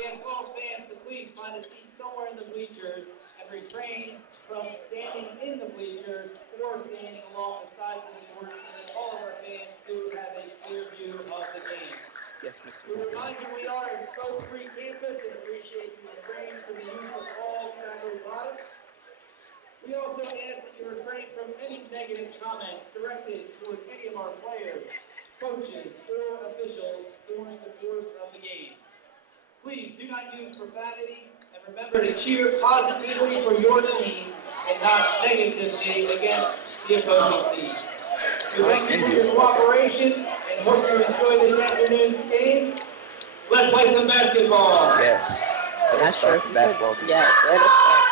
We ask all fans to please find a seat somewhere in the bleachers and refrain from standing in the bleachers or standing along the sides of the court so that all of our fans do have a clear view of the game. Yes, Mr. We remind you we are a smoke-free campus and appreciate you refrain from the use of all tobacco products. We also ask that you refrain from any negative comments directed towards any of our players, coaches, or officials during the course of the game. Please do not use profanity and remember to cheer positively for your team and not negatively against the opposing team. We thank you for your cooperation and hope you enjoy this afternoon's game. Let's play some basketball. Yes. Not sure. Basketball. Yes, let us start.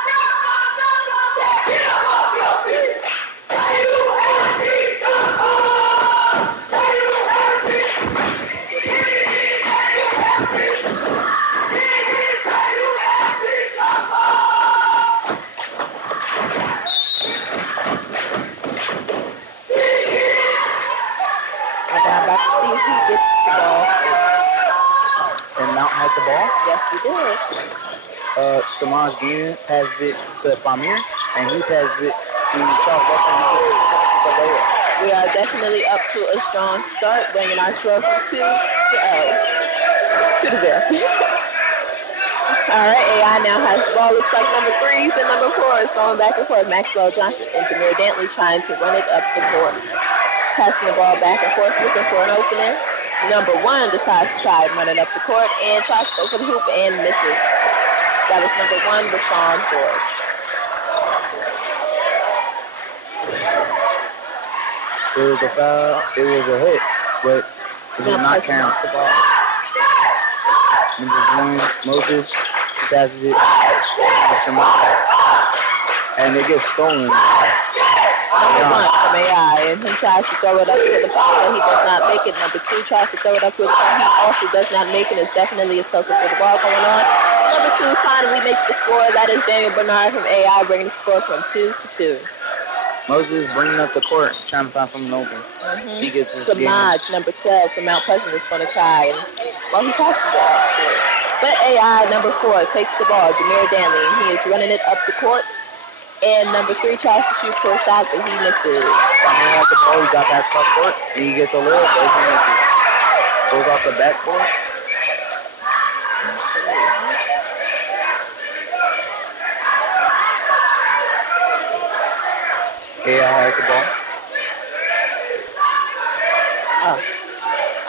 I'm about to see who gets the ball. And Mount had the ball. Yes, we did. Samaj Dean passes it to Famir, and he passes it to Charles Butler. He gets the layup. We are definitely up to a strong start, bringing our score from 2-0. All right, AI now has the ball. Looks like number 3s and number 4s going back and forth. Maxwell Johnson and Jameer Dantley trying to run it up the court. Passing the ball back and forth, looking for an opening. Number 1 decides to try running up the court and tries to go for the hoop and misses. That was number 1, Rashawn George. It was a foul. It was a hit, but it did not count. The ball. Number 1, Moses, he passes it to Samaj, and it gets stolen. Number 1 from AI, and he tries to throw it up to the ball, but he does not make it. Number 2 tries to throw it up with him. He also does not make it. It's definitely a tussle for the ball going on. Number 2 finally makes the score. That is Daniel Bernard from AI, bringing the score from 2-2. Moses bringing up the court, trying to find something open. He gets his Samaj, number 12 from Mount Pleasant, is going to try. And, well, he passes the ball. But AI, number 4, takes the ball. Jameer Danley, and he is running it up the court. And number 3 tries to shoot for a shot, but he misses. Famir has the ball. He got past cross court, and he gets a little, but he misses. Goes off the backcourt. AI has the ball.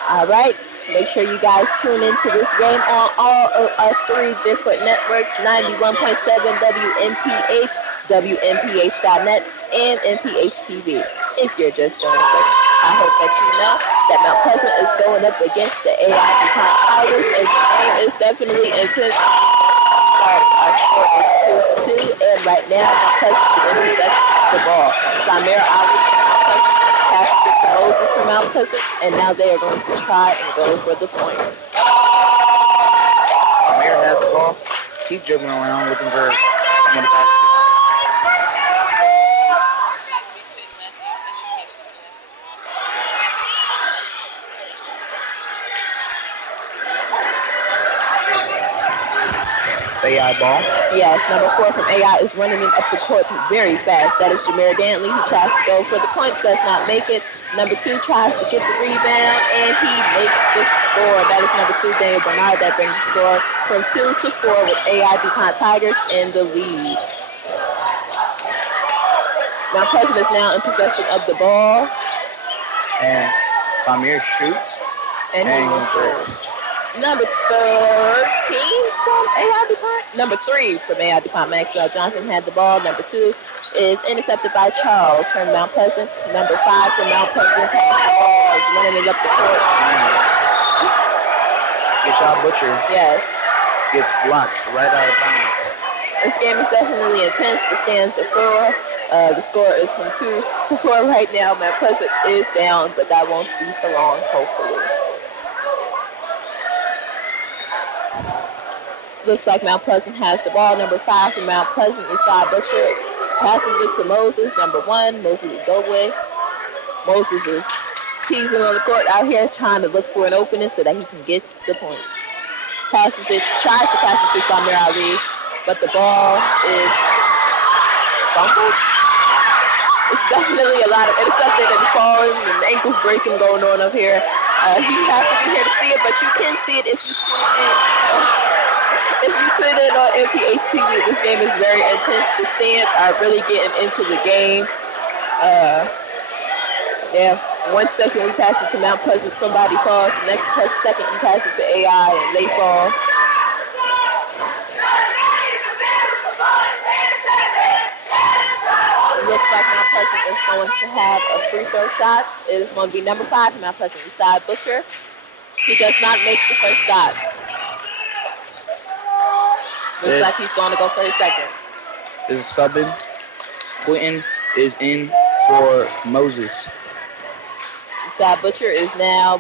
All right. Make sure you guys tune into this game on all of our 3 different networks, 91.7 WNPH, WNPH.net, and NPH TV. If you're just joining us, I hope that you know that Mount Pleasant is going up against the AI DuPont Tigers, and the game is definitely intense. Our score is 2-2, and right now, Mount Pleasant is in possession of the ball. Samir Ali passes it to Moses from Mount Pleasant, and now they are going to try and go for the points. Famir has the ball. He's dribbling around looking for someone to pass. AI ball. Yes, number 4 from AI is running it up the court very fast. That is Jameer Dantley. He tries to go for the points, does not make it. Number 2 tries to get the rebound, and he makes the score. That is number 2, Daniel Bernard. That brings the score from 2-4 with AI DuPont Tigers in the lead. Mount Pleasant is now in possession of the ball. And Famir shoots. And he misses. Number 13 from AI DuPont. Number 3 from AI DuPont, Maxwell Johnson had the ball. Number 2 is intercepted by Charles from Mount Pleasant. Number 5 from Mount Pleasant has the ball, is running it up the court. Ishal Butcher. Yes. Gets blocked right out of bounds. This game is definitely intense. The stands are full. The score is from 2-4 right now. Mount Pleasant is down, but that won't be for long, hopefully. Looks like Mount Pleasant has the ball. Number 5 from Mount Pleasant, Ishal Butcher, passes it to Moses. Number 1, Moses Igogwe. Moses is teasing on the court out here, trying to look for an opening so that he can get the points. tries to pass it to Samir Ali, but the ball is fumbled. It's definitely a lot of intercepting and falling and ankles breaking going on up here. You have to be here to see it, but you can see it if you tune in on MPH TV. This game is very intense. The stands are really getting into the game. 1 second we pass it to Mount Pleasant, somebody falls. Next second we pass it to AI and they fall. Looks like Mount Pleasant is going to have a free throw shot. It is going to be number 5 for Mount Pleasant, Isaiah Butcher. He does not make the first shots. Looks like he's going to go for his second. This is subbing. Quentin is in for Moses. Isaiah Butcher is now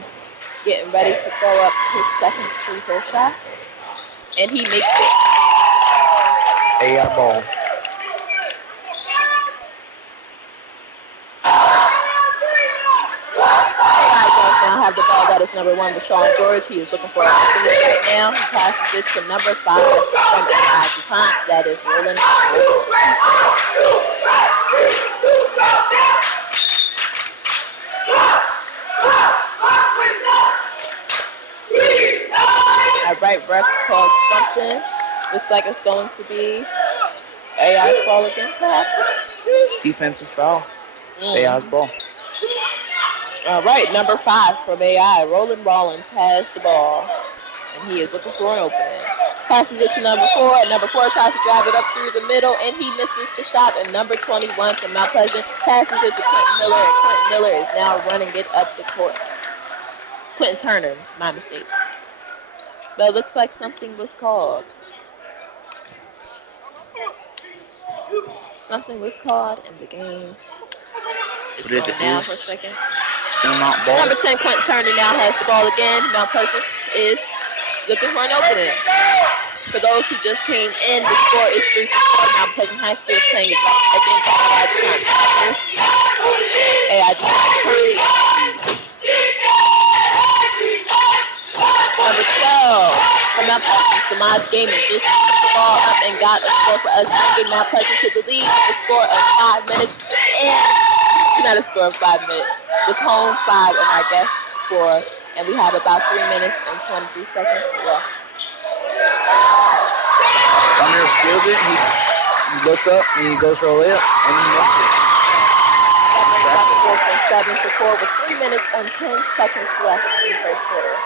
getting ready to throw up his second free throw shot. And he makes it. AI ball. Now have the ball. That is number 1, Rashawn George. He is looking for an opening right now. He passes it to number 5 from AI DuPont. That is Roland. All right, refs called something. Looks like it's going to be AI's ball again, perhaps. Defensive foul. AI's ball. All right, number 5 from AI, Roland Rollins has the ball, and he is looking for an opening. Passes it to number 4, and number 4 tries to drive it up through the middle, and he misses the shot. And number 21 from Mount Pleasant passes it to Quentin Miller, and Quentin Miller is now running it up the court. Quentin Turner, my mistake. But it looks like something was called. Something was called in the game. It's slowing down for a second. Number 10, Quentin Turner now has the ball again. Mount Pleasant is looking for an opening. For those who just came in, the score is 3-4. Mount Pleasant High School is playing against AI DuPont. Number 12 from Mount Pleasant, Samaj Gaming just put the ball up and got a score for us, bringing Mount Pleasant to the lead with a score of 5 minutes. And not a score of 5 minutes. With home 5 and our guest 4, and we have about 3 minutes and 23 seconds left. Samir steals it. He looks up and he goes for a layup and he makes it. That brings us from 7-4 with 3 minutes and 10 seconds left in the first quarter.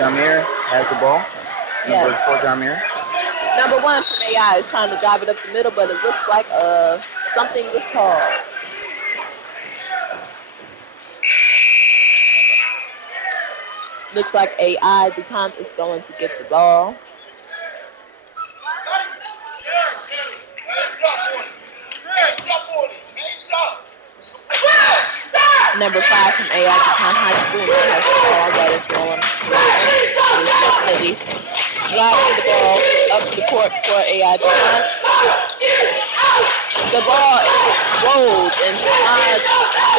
Jamir has the ball. Number 4, Jamir. Number 1 from AI is trying to drive it up the middle, but it looks like something was called. Looks like AI DuPont is going to get the ball. Number 5 from AI DuPont High School now has the ball. That is Roland. Definitely driving the ball up the court for AI DuPont. The ball is rolled and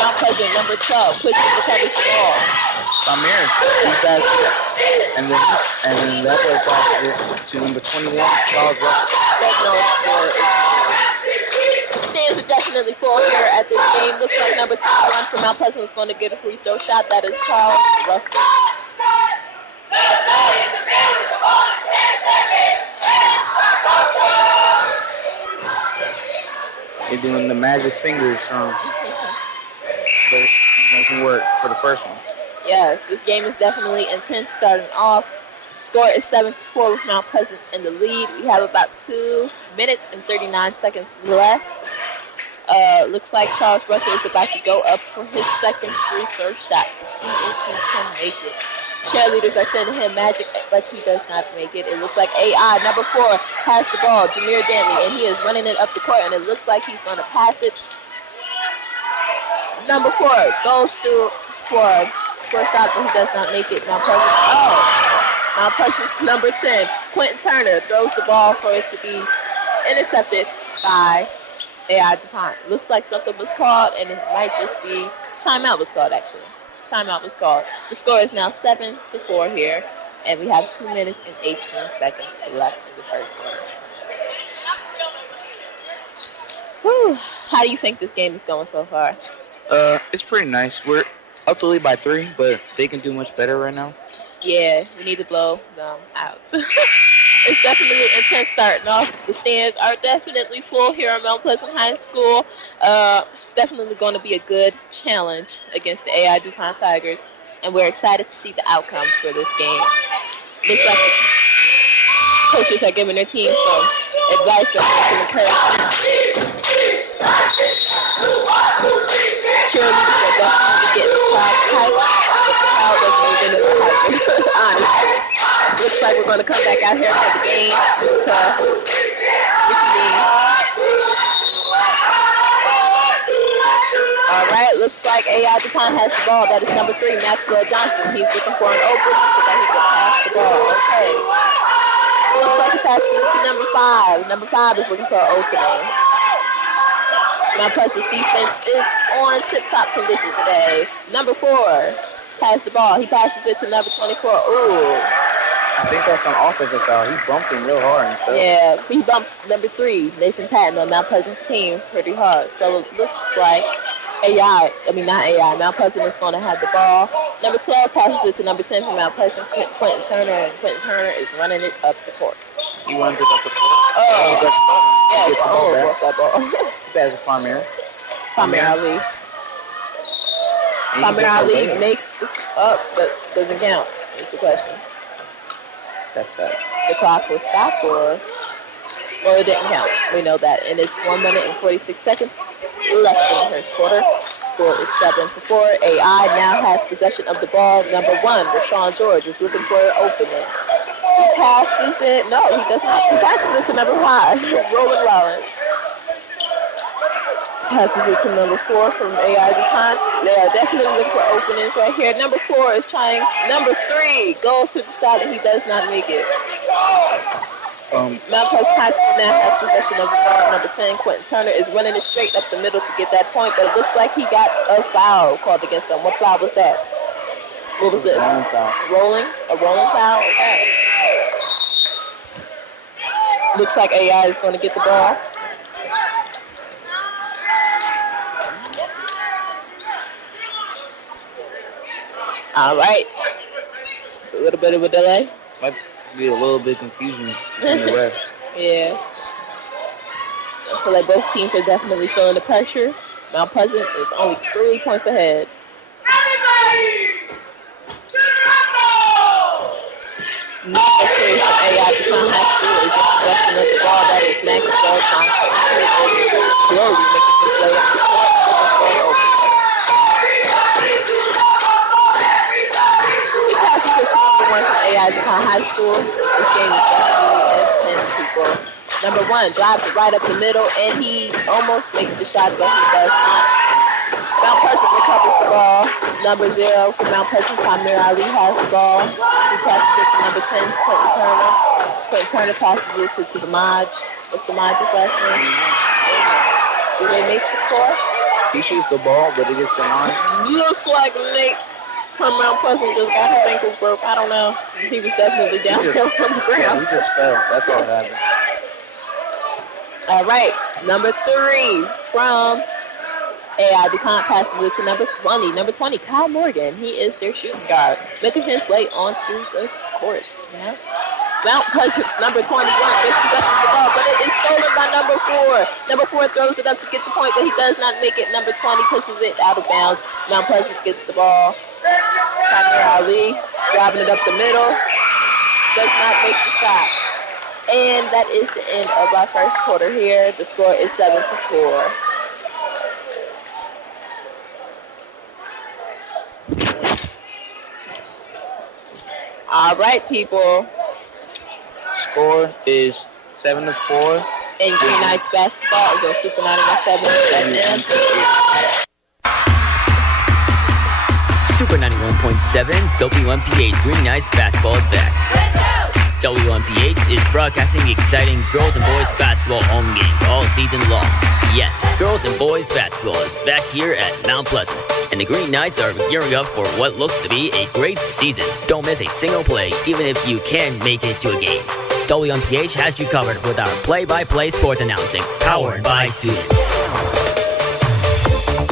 Mount Pleasant, number 12, quickly recovers the ball. Samir, he passes it. And then that way passes it to number 21, Charles Russell. The stands are definitely full here at this game. Looks like number 21 from Mount Pleasant is going to get a free throw shot. That is Charles Russell. They're doing the magic fingers, but it doesn't work for the first one. Yes, this game is definitely intense starting off. Score is 7-4 with Mount Pleasant in the lead. We have about 2 minutes and 39 seconds left. Looks like Charles Russell is about to go up for his second free throw shot to see if he can make it. Cheerleaders are sending him magic, but he does not make it. It looks like AI, number 4, has the ball, Jameer Dantley, and he is running it up the court, and it looks like he's going to pass it. Number 4 goes through for a shot, but he does not make it. Mount Pleasant's number 10, Quentin Turner, throws the ball for it to be intercepted by AI DuPont. Looks like something was called, and it might just be Timeout was called, actually. Timeout was called. The score is now 7-4 here, and we have 2 minutes and 18 seconds left in the first quarter. Whew. How do you think this game is going so far? It's pretty nice. We're up to lead by 3, but they can do much better right now. Yeah, we need to blow them out. It's definitely intense starting off. The stands are definitely full here at Mount Pleasant High School. It's definitely going to be a good challenge against the AI DuPont Tigers, and we're excited to see the outcome for this game. Looks like the coaches are giving their team some advice or some encouragement. Cheerleaders are definitely getting the crowd hyped, but the crowd doesn't even know the hype, honestly. Looks like we're going to come back out here for the game to reconvene. All right, looks like AI DuPont has the ball. That is number 3, Maxwell Johnson. He's looking for an opening so that he can pass the ball. Okay. Looks like he passes it to number 5. Number 5 is looking for an opening. Mount Pleasant's defense is on tip-top condition today. Number 4 has the ball. He passes it to number 24. Ooh. I think that's an offensive foul. He bumped him real hard. And Yeah, he bumped number 3, Nathan Patton, on Mount Pleasant's team pretty hard. So it looks like Mount Pleasant is going to have the ball. Number 12 passes it to number 10 from Mount Pleasant, Quentin Turner, and Quentin Turner is running it up the court. He runs it up the court. Oh, Gets the ball back. lost that ball. He passes to Famir. Famir Ali. Famir Ali makes this up, but doesn't count. That's the question. That's sad. The clock will stop, or it didn't count. We know that. And it's 1 minute and 46 seconds left in the first quarter. Score is 7-4. AI now has possession of the ball. Number 1, Rashawn George, is looking for an opening. He passes it. No, he does not. He passes it to number 5, Roland Rollins. Passes it to number 4 from AI DuPont. They are definitely looking for openings right here. Number 4 is trying. Number 3 goes to the side and he does not make it. Mount Pleasant High School now has possession of the ball. Number 10, Quentin Turner, is running it straight up the middle to get that point, but it looks like he got a foul called against him. What foul was that? What was this? Rolling foul. A rolling foul? Okay. Looks like AI is going to get the ball. All right. It's a little bit of a delay. Might be a little bit confusion in the refs. Yeah. I feel like both teams are definitely feeling the pressure. Mount Pleasant is only 3 points ahead. Number 3 from AI DuPont High School is in possession of the ball. That is Maxwell Johnson. He is slowly making his way up the court, looking for an opening. He passes it to number 1 from AI DuPont High School. This game is definitely intense, people. Number 1 drives it right up the middle, and he almost makes the shot, but he does not. Mount Pleasant recovers the ball. Number 0 for Mount Pleasant, Famir Ali has the ball. He passes it to number 10, Quentin Turner. Quentin Turner passes it to Samaj. What's Samaj's last name? Do they make the score? He shoots the ball, but it gets denied. Looks like Nate from Mount Pleasant just got his ankles broke. I don't know. He was definitely down on the ground. He just fell. That's all that happened. All right, number 3 from AI DuPont passes it to number 20. Number 20, Kyle Morgan. He is their shooting guard, making his way onto this court. Yeah. Mount Pleasant's number 21 gets possession of the ball, but it is stolen by number 4. Number 4 throws it up to get the point, but he does not make it. Number 20 pushes it out of bounds. Mount Pleasant gets the ball. Famir Ali driving it up the middle. Does not make the shot. And that is the end of our first quarter here. The score is 7-4. All right, people. Score is 7-4. And Green Knights basketball is on Super 91.7 FM. Super 91.7 WMPH Green Knights basketball is back. Let's go! WMPH is broadcasting exciting girls and boys basketball home games all season long. Yes, girls and boys basketball is back here at Mount Pleasant, and the Green Knights are gearing up for what looks to be a great season. Don't miss a single play, even if you can't make it to a game. WMPH has you covered with our play-by-play sports announcing, powered by students.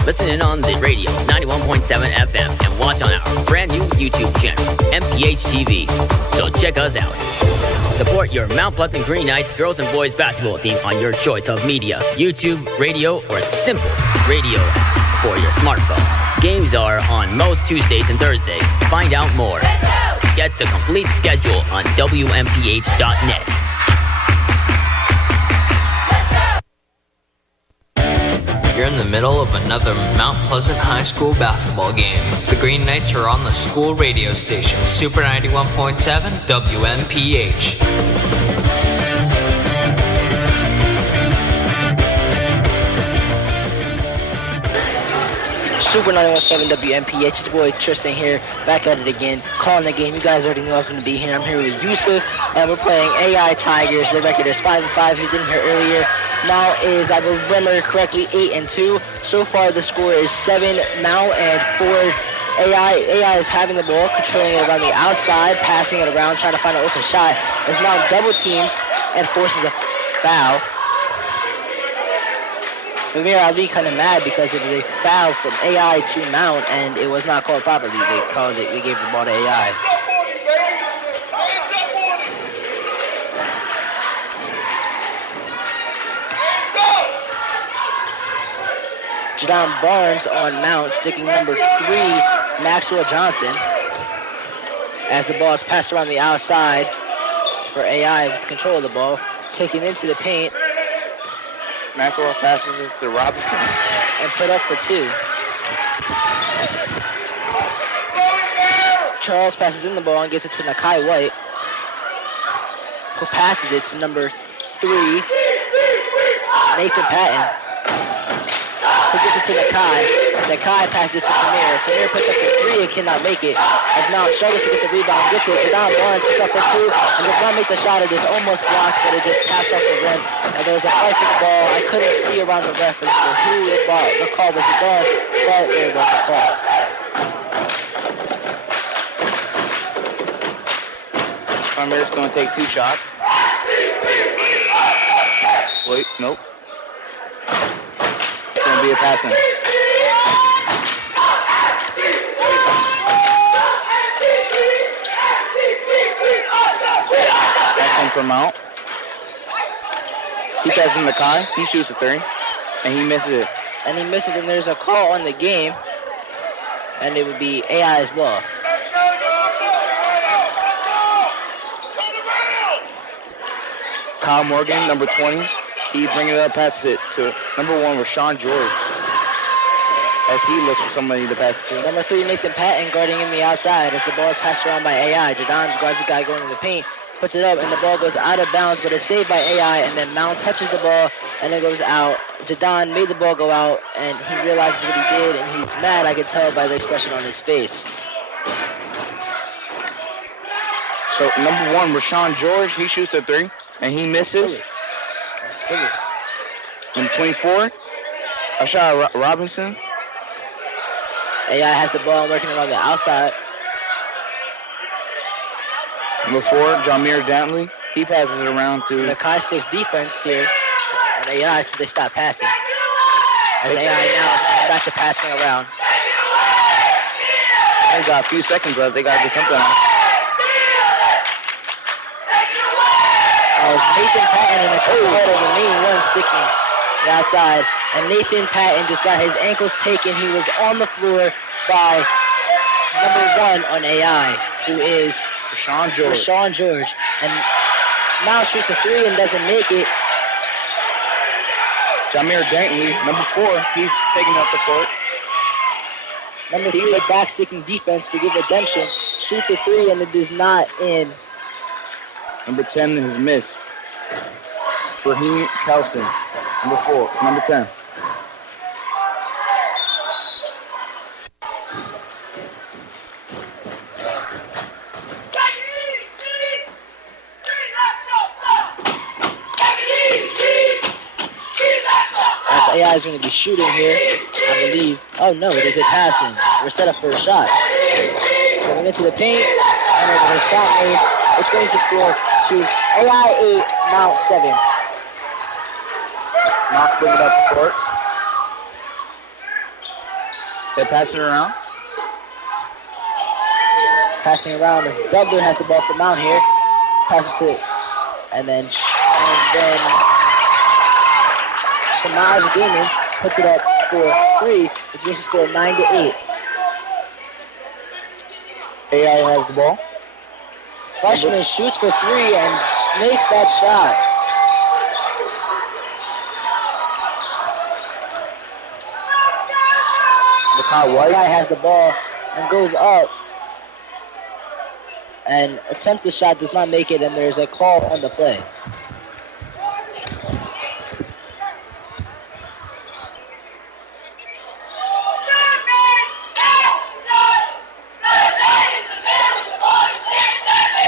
Listen in on the radio, 91.7 FM, and watch on our brand new YouTube channel, MPH TV. So check us out. Support your Mount Pleasant Green Knights girls and boys basketball team on your choice of media, YouTube, radio, or simple radio app for your smartphone. Games are on most Tuesdays and Thursdays. Find out more. Get the complete schedule on WMPH.net. You're in the middle of another Mount Pleasant High School basketball game. The Green Knights are on the school radio station, Super 91.7 WMPH. Super 91.7 WMPH. It's your boy Tristan here, back at it again, calling the game. You guys already knew I was going to be here. I'm here with Yusuf, and we're playing AI Tigers. Their record is 5-5. If you didn't hear earlier, now is, I remember correctly, 8-2. So far, the score is 7 Mount and 4 AI. AI is having the ball, controlling it around the outside, passing it around, trying to find an open shot. As Mount double teams and forces a foul. Amir Ali kind of mad because it was a foul from AI to Mount, and it was not called properly. They gave the ball to AI. Jadon Barnes on Mount, sticking number 3, Maxwell Johnson, as the ball is passed around the outside for AI with control of the ball, taken into the paint. Maxwell passes it to Robinson and put up for 2. Charles passes in the ball and gets it to Nakai White, who passes it to number 3, Nathan Patton, who gets it to Nakai. Nakai passes it to Premier. Premier puts up for 3 and cannot make it. As Mount struggles to get the rebound, gets it. Jadon Barnes puts up for 2 and does not make the shot. It is almost blocked, but it just taps off the rim. And there was a fight for the ball. I couldn't see around the reference for who the call was above, but there was a call. Primary's going to take 2 shots. Wait, nope. It's going to be a passing. Passing for Mount. He passes him to Kai. He shoots a 3, and he misses it. And he misses, and there's a call on the game, and it would be AI as well. Kyle Morgan, number 20. He brings it up, passes it to number 1, Rashawn George, as he looks for somebody to pass it to. Number 3, Nathan Patton, guarding in the outside as the ball is passed around by AI. Jadon guards the guy going in the paint, puts it up, and the ball goes out of bounds, but it's saved by AI, and then Mount touches the ball, and it goes out. Jadon made the ball go out, and he realizes what he did, and he's mad. I could tell by the expression on his face. So, number 1, Rashawn George, he shoots a 3, and he misses. That's brilliant. Number 24, Ashad Robinson. AI has the ball working around the outside. Number 4, Jameer Dantley. He passes it around to Nakai Sticks defense here. And AI, so they stop passing. As AI now is back to passing around. They got a few seconds left. They got to get something out. As Nathan Patton and Nakai White are the main one sticking the outside. And Nathan Patton just got his ankles taken. He was on the floor by number 1 on AI, who is Rashawn George. And Mount shoots a 3 and doesn't make it. Jameer Dantley, number 4, he's taking up the court. Number 3, back-sticking defense to give redemption. Shoots a 3 and it is not in. Number 10 is missed. Raheem Kelson, number 4, number 10. AI is going to be shooting here, I believe. Oh no, it is a passing. We're set up for a shot. Going into the paint, and then a shot made, which brings the score to AI 8, Mount 7. Mount's bringing up the court. They're passing it around. Passing around, Dudley has the ball for Mount here. Pass it to, and then Samaj Gaming puts it up for 3, which makes the score 9-8. AI has the ball. Freshman shoots for 3 and makes that shot. White guy has the ball and goes up and attempts the shot, does not make it, and there's a call on the play.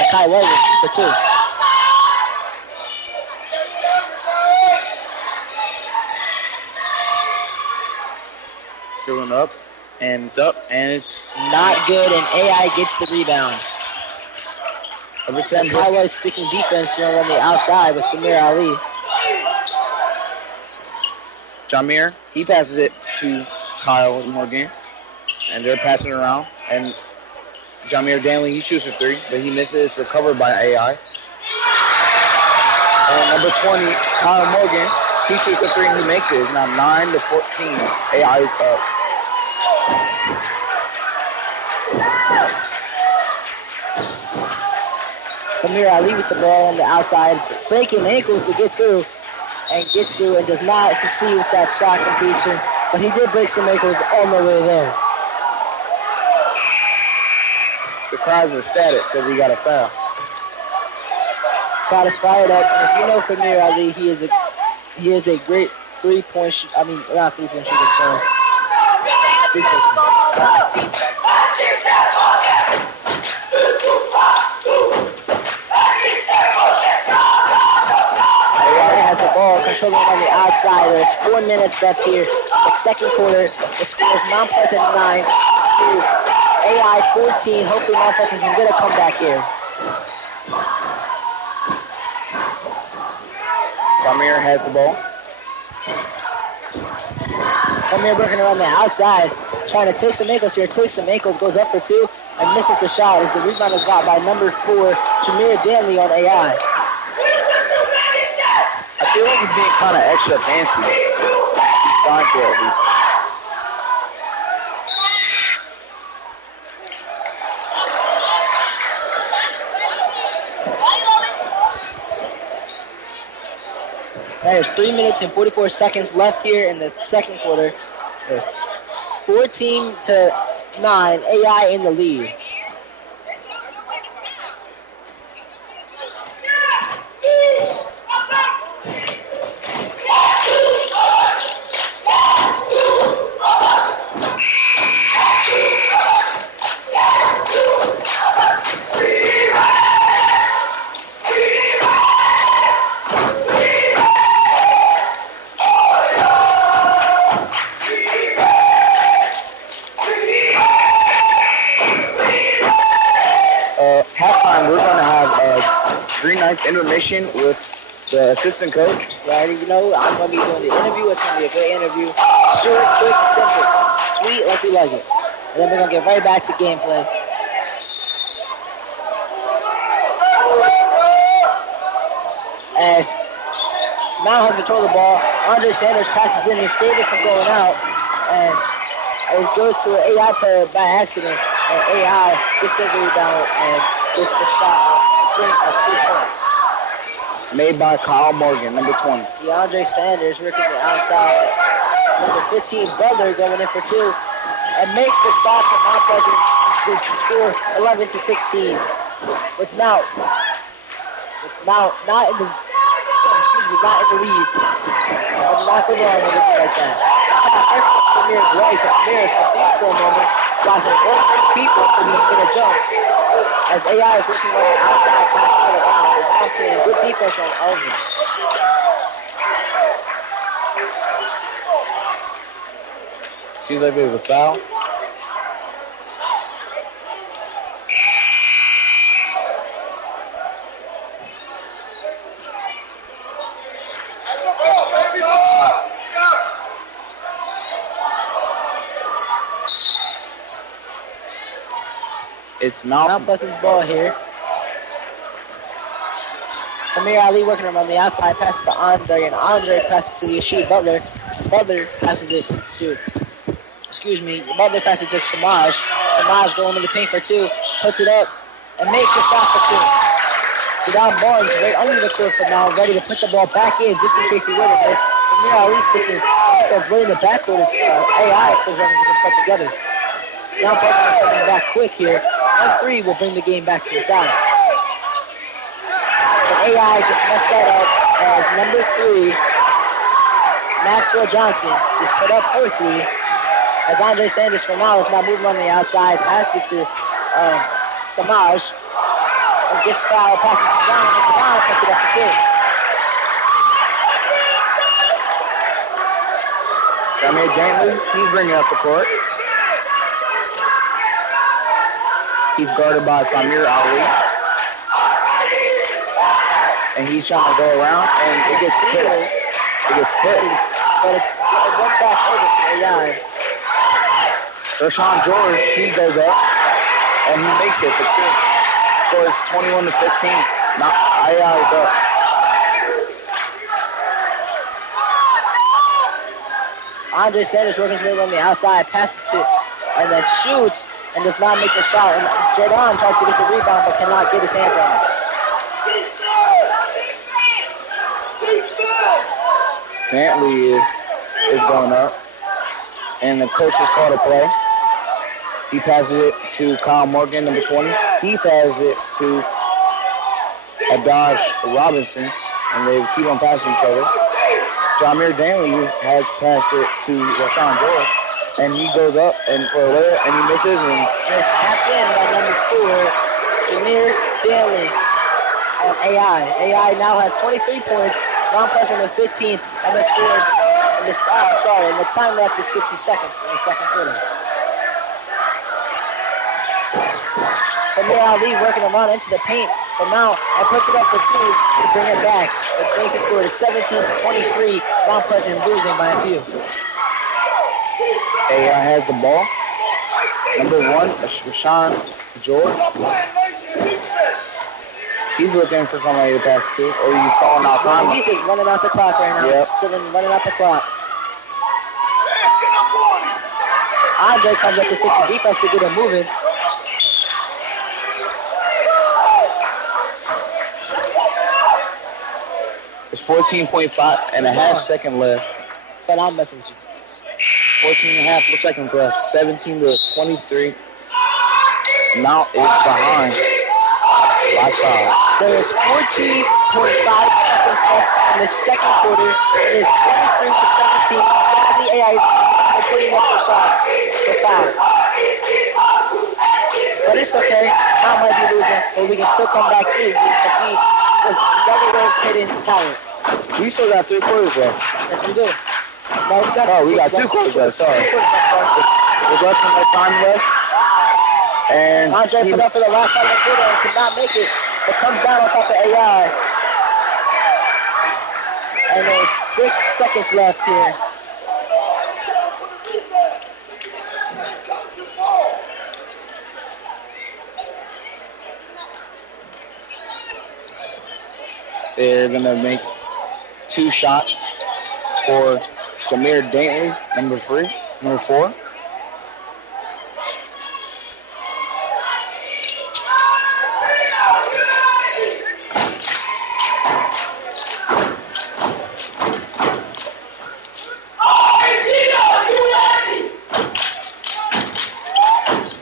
Kai White will shoot for 2. Shooting up, and it's up, and it's not good, and AI gets the rebound. Number 10. Kai White sticking defense here on the outside with Samir Ali. Jamir, he passes it to Kyle Morgan, and they're passing it around, and Jamir Danley, he shoots a 3, but he misses. It's recovered by AI. And number 20, Kyle Morgan, he shoots a 3 and he makes it. It's now 9-14. AI is up. Samir Ali with the ball on the outside, breaking ankles to get through, and gets through and does not succeed with that shot completion, but he did break some ankles on the way there. The crowds are ecstatic because he got a foul. Crowd is fired up, and if you know Samir Ali, he is a great three-point shooter. I mean, not three-point shooter, sorry. Has the ball controlling on the outside. There's 4 minutes left here. The second quarter. The score is Mount Pleasant 9 to AI 14. Hopefully Mount Pleasant can get a comeback here. Samir has the ball. Samir working around the outside, trying to take some ankles here. Takes some ankles, goes up for 2, and misses the shot as the rebound is got by number 4, Jameer Danley on AI. I feel like he's being kind of extra fancy. He's trying to at least. There's 3 minutes and 44 seconds left here in the second quarter. There's 14-9, AI in the lead. Intermission with the assistant coach. Yeah, you know, I'm going to be doing the interview. It's going to be a great interview. Short, quick, and simple. Sweet like we like it. And then we're going to get right back to gameplay. As Mount has control of the ball, Andre Sanders passes in and saves it from going out. And it goes to an AI player by accident. And AI gets the rebound and gets the shot to bring 2 points. Made by Kyle Morgan, number 20. DeAndre Sanders working the outside. Number 15, Butler going in for 2. And makes the shot for Mount Pleasant to score 11-16. With Mount not in the lead. But not the ball or anything like that. Samir Grace, and Samir is confused for a moment. Watching 1 people so he can get a jump. As AI is working on the outside, passing it around. There's now playing good defense on Elvin. Seems like there's a foul. It's Mount Pleasant's ball here. Amir Ali working him on the outside, passes to Andre, and Andre passes to Yashid Butler. Butler passes it to, Butler passes it to Samaj. Samaj going in the paint for two, puts it up, and makes the shot for two. Jadon Barnes right under the court for now, ready to put the ball back in just in case he would have missed. Amir Ali sticking, defense right in the backcourt as AI is still running to stuck together. Mount Pleasant coming back quick here. 1-3 will bring the game back to a tie. But AI just messed that up as number 3, Maxwell Johnson, just put up her 3. As Andre Sanders for now is now moving on the outside, passed it to Samaj. And gets fouled, passes to John, and John puts it up for 2. Jameer Dantley, he's bringing up the court. He's guarded by Samir Ali. And he's trying to go around, and it gets tipped. But it went back over to AI. Rashawn George, he goes up, and he makes it for 2. Scores 21-15. Now AI is up. Andre Sanders working his way on the outside, passes it to, and then shoots, and does not make the shot. And Jordan tries to get the rebound, but cannot get his hands on it. Dantley is going up, and the coach has called a play. He passes it to Kyle Morgan, number 20. He passes it to Adaj Robinson, and they keep on passing each other. Jameer Dantley has passed it to Rashawn George, and he goes up and for a layup, and he misses, and it's tapped in by number 4, Jameer Dantley on AI. AI now has 23 points, Mount Pleasant with 15, and the scores, and the time left is 50 seconds in the second quarter. Amir Ali working him on into the paint for Mount and puts it up for 2 to bring it back. It brings the score to 17-23. Mount Pleasant losing by a few. AI has the ball. Number 1, Rashawn George. He's looking for somebody to pass to, or he's calling out time. He's just running out the clock right now. Yep. Still running out the clock. Andre comes up to 60 defense to get him moving. It's 14.5 and a half second left. Said I'm messing with you. 14 and a half seconds left. 17-23. Mount is behind. Watch out. There is 14.5 seconds left in the second quarter. It is 23-17. The AI are putting up their shots for foul. But it's okay. Mount might be losing, but we can still come back easily if double Reds hidden talent. We still got 3 quarters left. Yes, we do. No, we got 2 quarters left. Sorry. There's less than that time left. And Andre put up for the last side of the quarter and could not make it, but comes down on top of AI. And there's 6 seconds left here. They're going to make 2 shots for Jameer Dantley, number 4.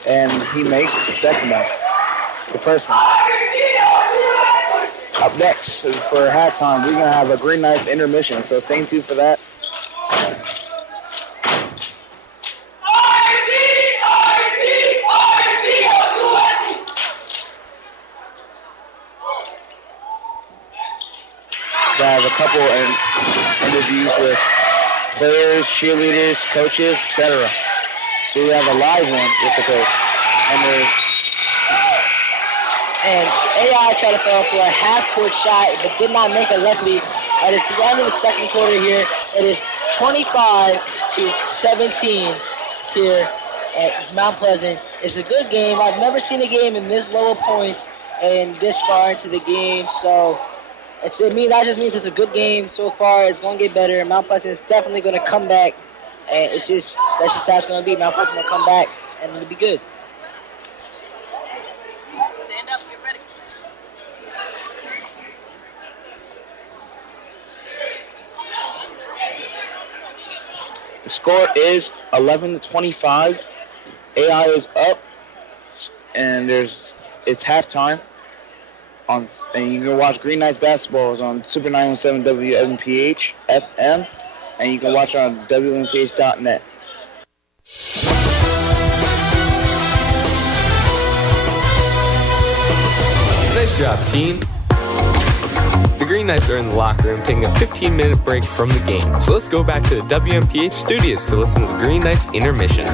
And he makes the second one, the first one. Up next for halftime, we're going to have a Green Knights intermission, so stay tuned for that. We have a couple interviews with players, cheerleaders, coaches, etc. So we have a live one with the coach. And AI tried to throw for a half-court shot, but did not make it. Luckily, it is the end of the second quarter here. It is 25-17 here at Mount Pleasant. It's a good game. I've never seen a game in this low of points and this far into the game. So that just means it's a good game so far. It's going to get better. Mount Pleasant is definitely going to come back, and that's just how it's going to be. Mount Pleasant will come back, and it'll be good. Stand up, get ready. The score is 11-25. AI is up, and it's halftime. And you can watch Green Knights basketball is on Super 917 WMPH FM, and you can watch it on WMPH.net. Nice job, team. The Green Knights are in the locker room taking a 15-minute break from the game. So let's go back to the WMPH studios to listen to the Green Knights intermission.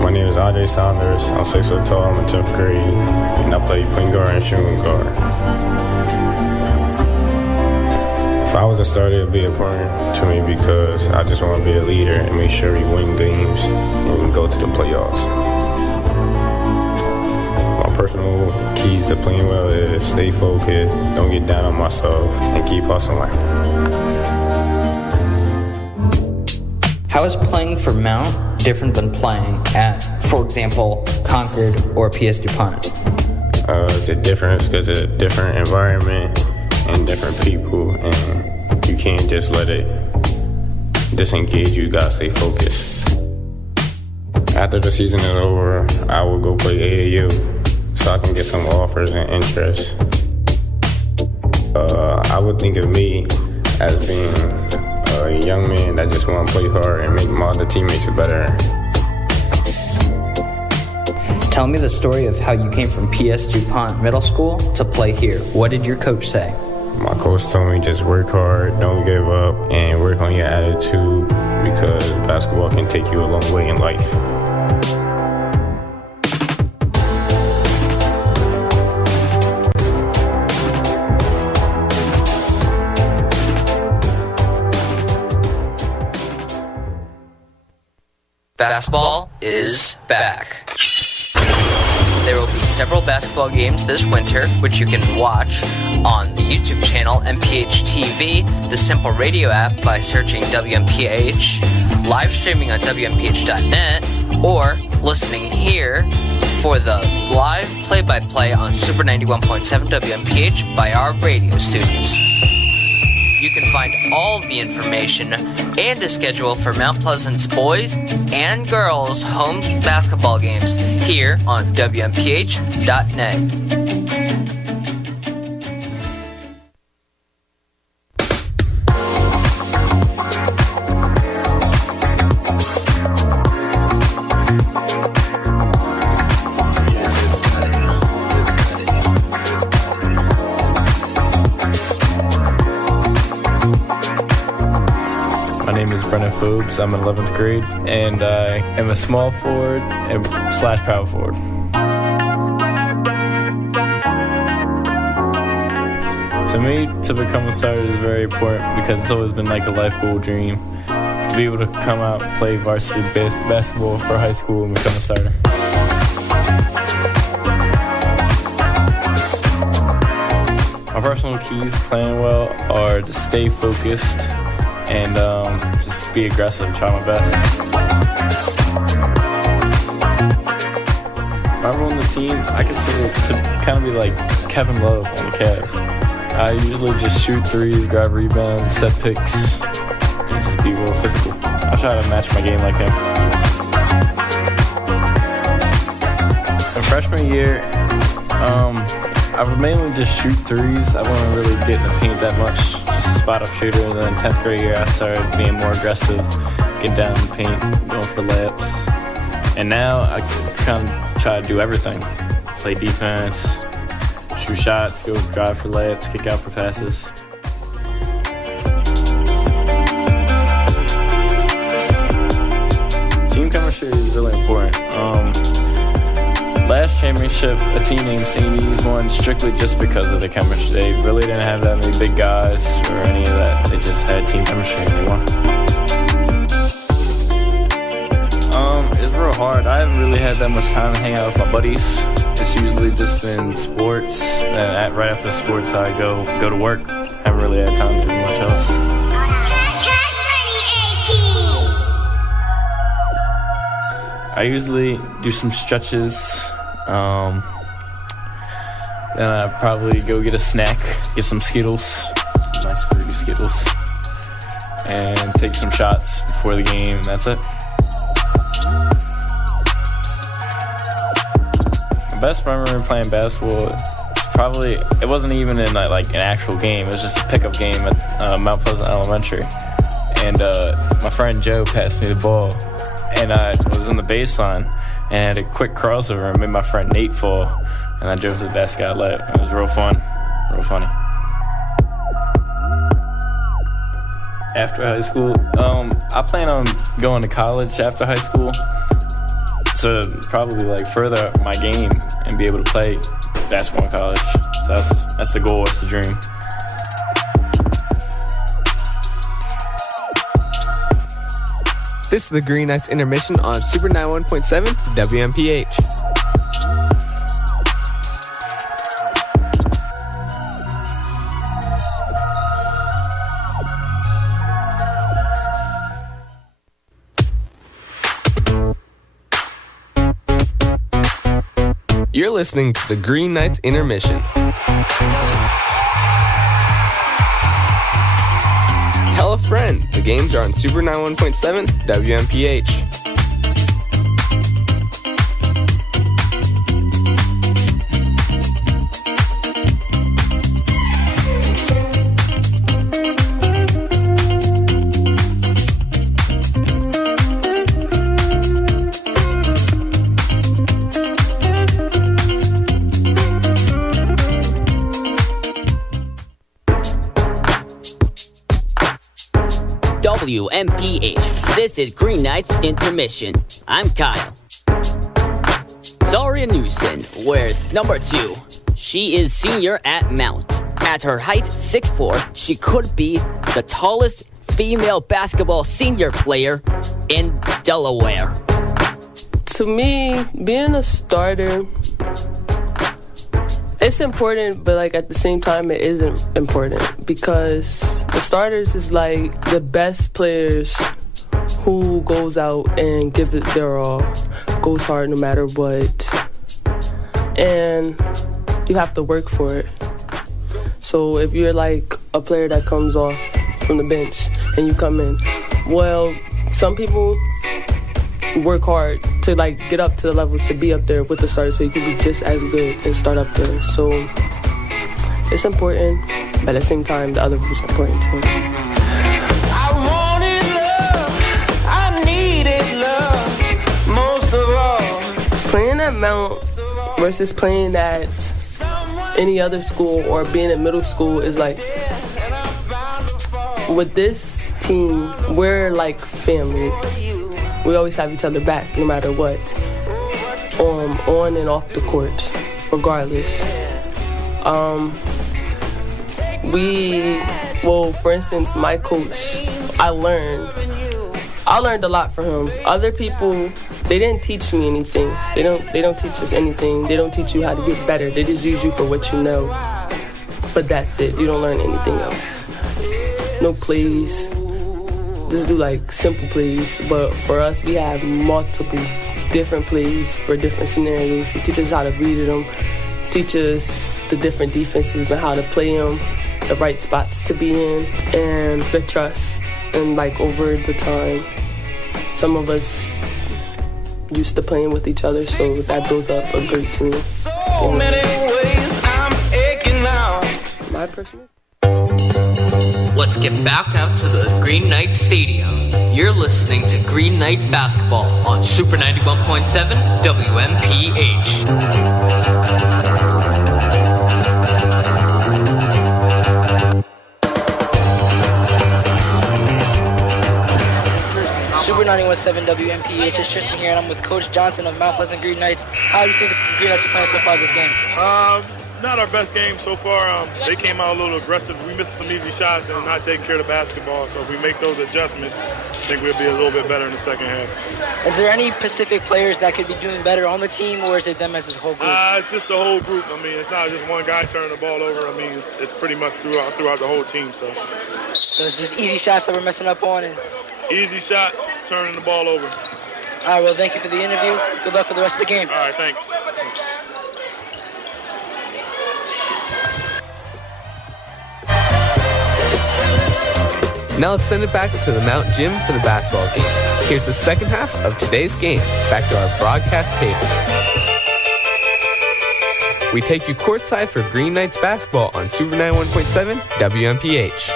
My name is Andre Saunders. I'm 6 foot tall. I'm in 10th grade, and I play point guard and shooting guard. If I was a starter, it would be important to me because I just want to be a leader and make sure we win games and go to the playoffs. My personal keys to playing well is stay focused, don't get down on myself, and keep hustling. How is playing for Mount different than playing at, for example, Concord or PS DuPont? It's a difference because it's a different environment and different people, and you can't just let it disengage. You gotta stay focused. After the season is over, I will go play AAU so I can get some offers and interest. I would think of me as being a young man that just want to play hard and make my other teammates better. Tell me the story of how you came from PS DuPont Middle School to play here. What did your coach say? My coach told me just work hard, don't give up, and work on your attitude because basketball can take you a long way in life. Basketball is back. There will be several basketball games this winter, which you can watch on the YouTube channel MPH TV, the Simple Radio app by searching WMPH, live streaming on WMPH.net, or listening here for the live play-by-play on Super 91.7 WMPH by our radio students. You can find all the information and a schedule for Mount Pleasant's boys and girls home basketball games here on WMPH.net. I'm in 11th grade, and I am a small forward and / power forward. To me, to become a starter is very important because it's always been like a life goal dream to be able to come out, play varsity basketball for high school and become a starter. My personal keys to playing well are to stay focused and just be aggressive and try my best. If I were on the team, I consider it to kind of be like Kevin Love on the Cavs. I usually just shoot threes, grab rebounds, set picks, and just be real physical. I try to match my game like him. In freshman year, I would mainly just shoot threes. I wouldn't really get in the paint that much, just a spot-up shooter. And then 10th grade year, I started being more aggressive, get down in the paint, going for layups. And now I kind of try to do everything. Play defense, shoot shots, go drive for layups, kick out for passes. Team chemistry is really important. Last championship, a team named St. E's won strictly just because of the chemistry. They really didn't have that many big guys or any of that. They just had team chemistry and they won. It's real hard. I haven't really had that much time to hang out with my buddies. It's usually just been sports, and right after sports I go to work. Haven't really had time to do much else. I usually do some stretches. Then I probably go get a snack, get some Skittles, nice fruity Skittles, and take some shots before the game, and that's it. The best memory playing basketball, it wasn't even in like an actual game. It was just a pickup game at Mount Pleasant Elementary. And my friend Joe passed me the ball, and I was in the baseline and had a quick crossover and made my friend Nate fall. And I drove to the basket, got lit. It was real fun, real funny. After high school, I plan on going to college after high school to probably like further my game and be able to play basketball in college. So that's the goal, that's the dream. This is the Green Knights intermission on Super 91.7 WMPH. You're listening to the Green Knights intermission. Tell a friend. The games are on Super 91.7 WMPH. WMPH. This is Green Knights Intermission. I'm Kyle. Zaria Newson wears number 2. She is senior at Mount. At her height, 6'4", she could be the tallest female basketball senior player in Delaware. To me, being a starter, it's important, but like at the same time, it isn't important because the starters is like the best players who goes out and give it their all, goes hard no matter what, and you have to work for it. So if you're like a player that comes off from the bench and you come in, well, some people work hard to like get up to the level to be up there with the starters so you can be just as good and start up there. So it's important, but at the same time, the other was important too. I wanted love, I needed love, most of all. Playing at Mount versus playing at any other school or being at middle school is like, with this team, we're like family. We always have each other back, no matter what, on and off the court, regardless. For instance, my coach, I learned a lot from him. Other people, they didn't teach me anything. They don't teach us anything. They don't teach you how to get better. They just use you for what you know. But that's it. You don't learn anything else. No plays. Just do like simple plays, but for us, we have multiple different plays for different scenarios. They teach us how to read them, teach us the different defenses and how to play them, the right spots to be in, and the trust. And like over the time, some of us used to playing with each other, so that builds up a great team. So many ways I'm aching now. My personal. Let's get back out to the Green Knights Stadium. You're listening to Green Knights basketball on Super 91.7 WMPH. 91.7 WMPH. It's Tristan here, and I'm with Coach Johnson of Mount Pleasant Green Knights. How do you think the Green Knights are playing so far this game? Not our best game so far. They came out a little aggressive. We missed some easy shots and not taking care of the basketball. So if we make those adjustments, I think we'll be a little bit better in the second half. Is there any Pacific players that could be doing better on the team, or is it them as a whole group? It's just the whole group. I mean, it's not just one guy turning the ball over. I mean, it's pretty much throughout the whole team. So it's just easy shots that we're messing up on. And easy shots, turning the ball over. All right, well, thank you for the interview. Good luck for the rest of the game. All right, thanks. Now let's send it back to the Mount Gym for the basketball game. Here's the second half of today's game. Back to our broadcast table. We take you courtside for Green Knights basketball on Super 91.7 WMPH.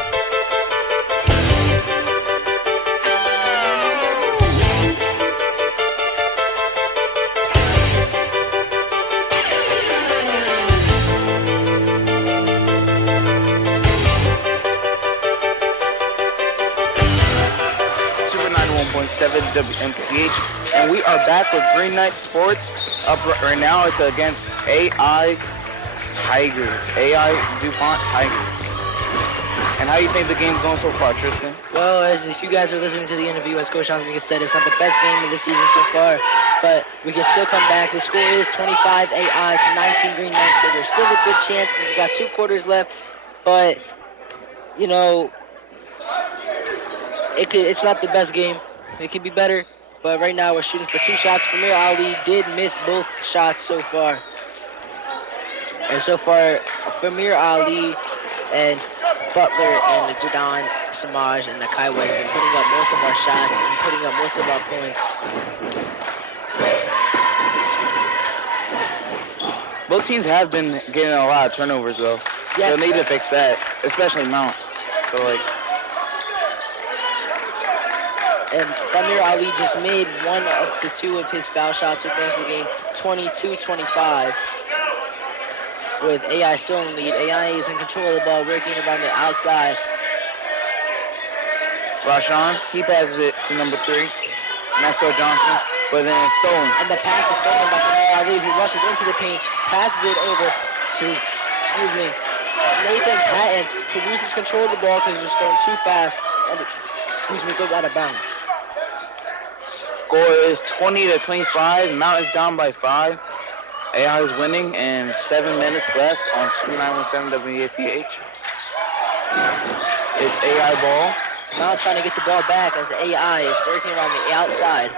WMPH, and we are back with Green Knight Sports. Up right now, it's against AI Tigers, AI DuPont Tigers. And how do you think the game's going so far, Tristan? Well, as if you guys are listening to the interview, as Coach Johnson said, it's not the best game of the season so far, but we can still come back. The score is 25 AI to 19 Green Knights, so there's still a good chance. We've got 2 quarters left, but you know, it's not the best game. It could be better, but right now we're shooting for 2 shots. Famir Ali did miss both shots so far. And so far, Famir Ali and Butler and Jadon Samaj and Nakai White have been putting up most of our shots and putting up most of our points. Both teams have been getting a lot of turnovers, though. Yes, they need to fix that, especially Mount. So, and Famir Ali just made 1 of the 2 of his foul shots, which makes the game 22-25. With AI still in the lead. AI is in control of the ball, working around the outside. Rashawn, he passes it to number 3, Maxwell Johnson, but then it's stolen. And the pass is stolen by Famir Ali, who rushes into the paint, passes it over to, Nathan Patton, who loses control of the ball because it's thrown too fast, and goes out of bounds. Score is 20-25. Mount is down by 5. AI is winning, and 7 minutes left on Super 917 WAPH. It's AI ball. Mount trying to get the ball back as AI is working around the outside.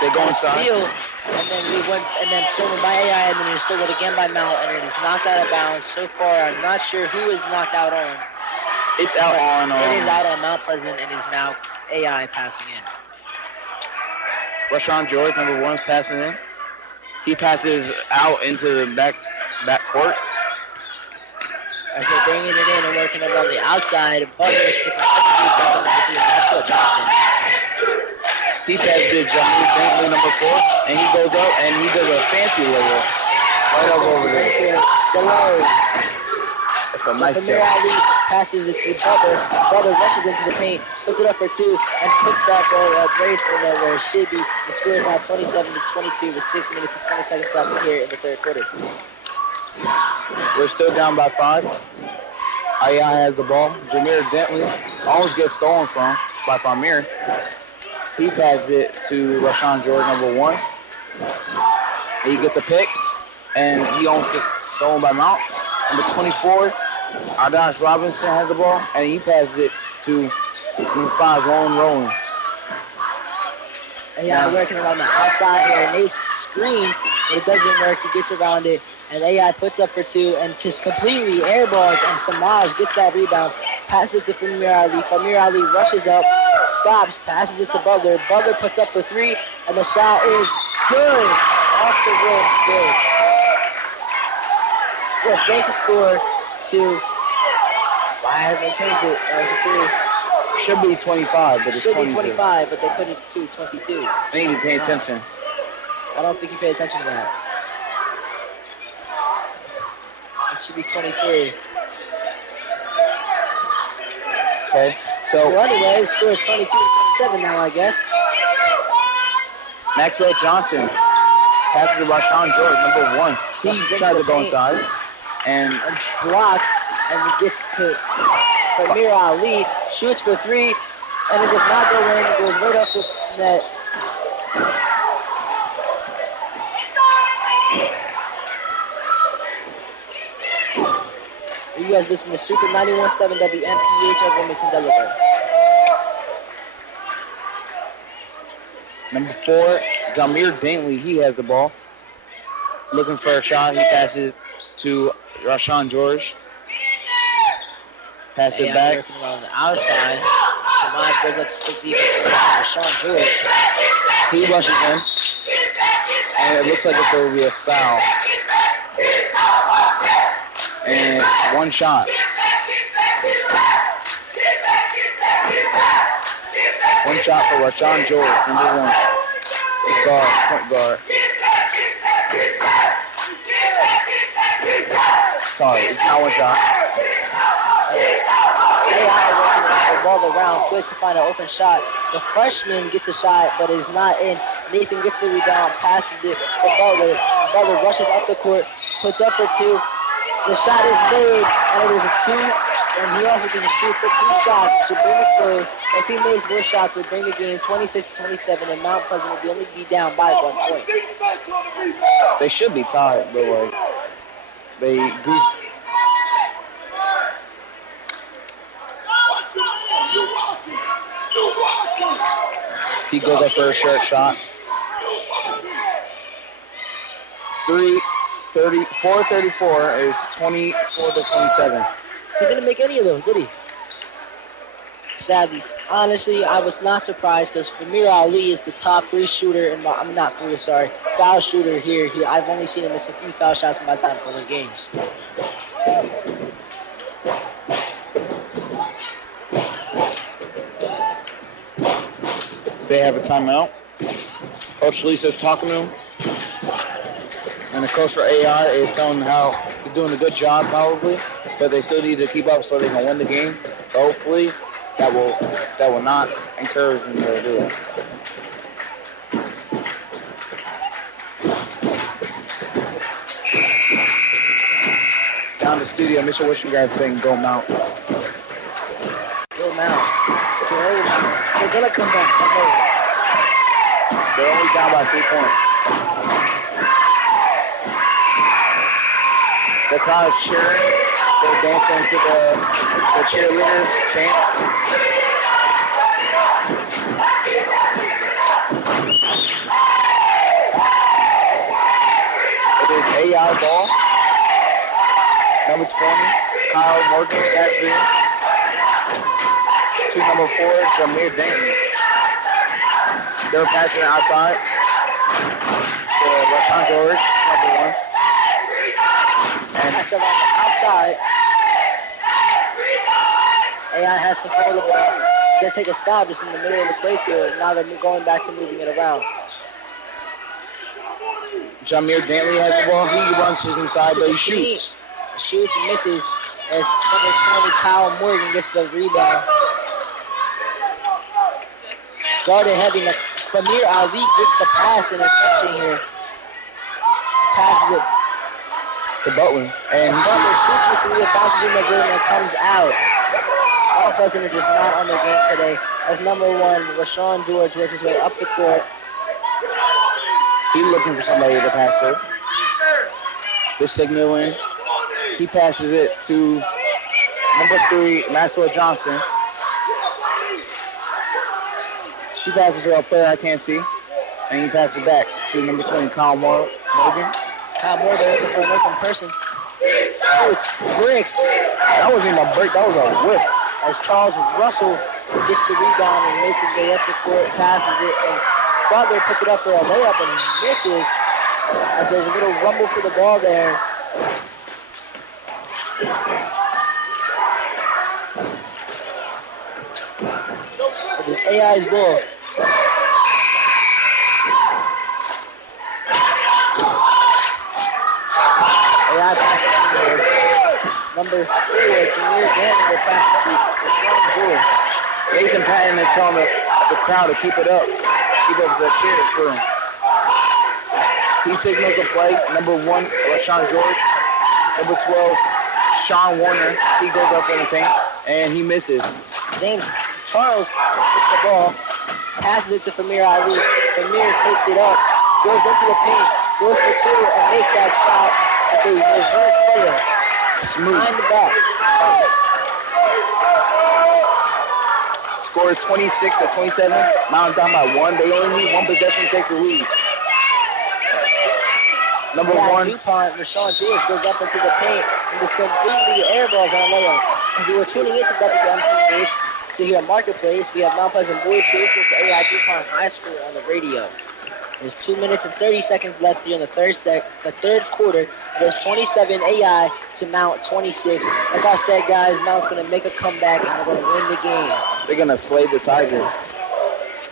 They go inside. Steal, and then stolen by AI, and then it's stolen again by Mount, and it is knocked out of bounds. So far, I'm not sure who is knocked out on. It's out on. It is out on Mount Pleasant, and is now AI passing in. Rashawn George, number 1, is passing in. He passes out into the back court. As they're bringing it in and working around the outside, Butler is picking up the defense on number 3, Maxwell Johnson. He passes it to Jamie Franklin, number 4, and he goes up and he does a fancy layup right up over there. That's a nice Famir job. Ali passes it to Butler. Butler rushes into the paint, puts it up for 2, and puts that ball right from there where it should be. The score is now 27-22 with 6 minutes and 20 seconds left here in the third quarter. We're still down by 5. AI has the ball. Jameer Dentley almost gets stolen from by Famir. He passes it to Rashawn George, number 1. He gets a pick, and he almost gets stolen by Mount. Number 24, Adonis Robinson has the ball, and he passes it to number 5, Roland. AI working around the outside here, and they screen, but it doesn't work. He gets around it, and AI puts up for 2 and just completely airballs, and Samaj gets that rebound, passes it to Famir Ali. Famir Ali rushes up, stops, passes it to Butler. Butler puts up for 3, and the shot is good. Off the rim, good. Well, breaks the score to, why haven't they changed it? That was a 3. Should be 25, but it's Should 22. be 25, but they put it to 22. They need to pay attention. I don't think you pay attention to that. It should be 23. Okay, so well, anyway, the score is 22-22. 7 now, I guess. Maxwell Johnson passes to Rashawn George, number 1. He tried to go inside and blocks, and he gets to Premier Ali, shoots for 3, and it does not go in. It goes right off the net. You guys listen to Super 91.7 WMPH of Wilmington, Delaware. number 4, Jamir Daintley, he has the ball. Looking for a shot, he passes to Rashawn George. Pass it back. Working on the outside. Samaj goes up to stick defense for Rashawn George. He rushes in, and it looks like there will be a foul. And 1 shot. 1 shot for Rashawn George, number 1. Guard, point guard. Sorry, it's not 1 shot. AI working the ball around quick to find an open shot. The freshman gets a shot, but it's not in. Nathan gets the rebound, passes it to Butler. Butler rushes up the court, puts up for 2. The shot is made, and it is a 2, and he also gets a shoot for 2 shots to bring it through. If he makes more shots, it will bring the game 26-27, and Mount Pleasant will only be down by 1 point. They should be tied, but like they goose. He goes up for a short shot. 4:34 is 24-27. He didn't make any of those, did he? Sadly. Honestly, I was not surprised because Premier Ali is the top 3 shooter in my, foul shooter here. I've only seen him miss a few foul shots in my time playing games. They have a timeout. Coach Lisa's talking to him. And the coach for AI is telling them how they're doing a good job probably, but they still need to keep up so they can win the game. So hopefully that will not encourage them to do it. Down the studio, Mr. Wishing guy saying go Mount. Go Mount. They're gonna come back. They're only down by 3 points. The crowd is cheering. They're dancing to the cheerleaders chant. It is AI ball. Number 20, Kyle Morgan, that's in. To number 4, Jamir Daintley. They're passing it outside to Rashawn George, number 1. And that's on the outside. AI has control of the ball. They take a stop just in the middle of the playfield. Now they're going back to moving it around. Jamir Daintley has the ball. He runs to his inside, but he shoots. Shoots and misses as number 20, Kyle Morgan, gets the rebound. Guarded heavy. Premier Ali gets the pass and interception here. Passes it to Butler. And Butler shoots for 3, bounces in the rim and comes out. All Pleasant is not on the game today. As number 1, Rashawn George works his way up the court. He's looking for somebody to pass to. They're signaling. He passes it to number 3, Maxwell Johnson. He passes to a player I can't see. And he passes it back to number 20, Kyle Morgan. Kyle Morgan looking for an open person. Shoots, bricks. That wasn't even a break, that was a whiff. As Charles Russell gets the rebound and makes his way up the court, passes it, and Butler puts it up for a layup and misses. As there's a little rumble for the ball there. It is AI's ball. AI passes to number 4, Jamir Daintley will pass it to Rashawn George. Nathan Patton is telling the crowd to keep it up. Keep up the cheers for him. He signals the play. Number 1, Rashawn George. Number 12, Sean Warner. He goes up in the paint, and he misses. James Charles gets the ball, passes it to Famir Ali. Famir takes it up, goes into the paint, goes for 2, and makes that shot with a reverse layup. Smooth. Behind the back. Score is 26-27. Mount down by 1. They only need 1 possession to take the lead. Number 1. DuPont, Rashawn George goes up into the paint and just completely airballs on layup. If you were tuning into WMPH to hear Marketplace, we have Mount Pleasant Boys versus AI DuPont High School on the radio. There's 2 minutes and 30 seconds left here in the third quarter. There's 27 AI to Mount 26. Like I said, guys, Mount's going to make a comeback and they're going to win the game. They're going to slay the Tigers.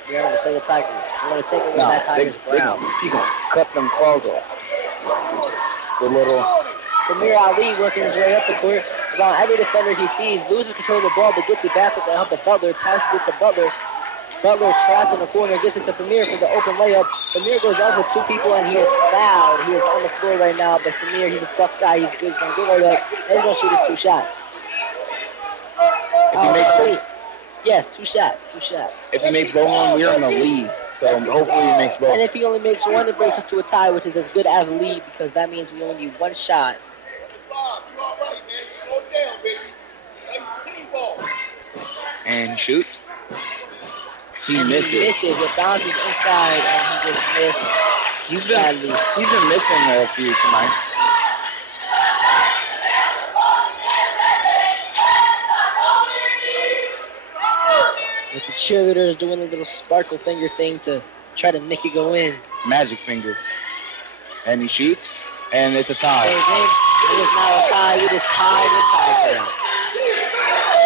We're going to slay the Tigers. We're going to take away that Tigers brown. He's going to cut them claws off. The little... Famir Ali working his way up the court. Around every defender he sees, loses control of the ball, but gets it back with the help of Butler, passes it to Butler. Butler trapped in the corner, gets it to Famir for the open layup. Famir goes out with 2 people, and he is fouled. He is on the floor right now, but Famir, he's a tough guy. He's good. He's going to get right up, and he's going to shoot his 2 shots. If he makes Yes, 2 shots. If he makes both of them, we're in the lead. So hopefully he makes both. And if he only makes 1, it brings us to a tie, which is as good as a lead, because that means we only need 1 shot. And he shoots. He misses. He misses. It bounces inside, and he just missed. He's been missing a few tonight. With the cheerleaders doing a little sparkle finger thing to try to make it go in. Magic fingers. And he shoots, and it's a tie. It is now a tie. We just tied the tie.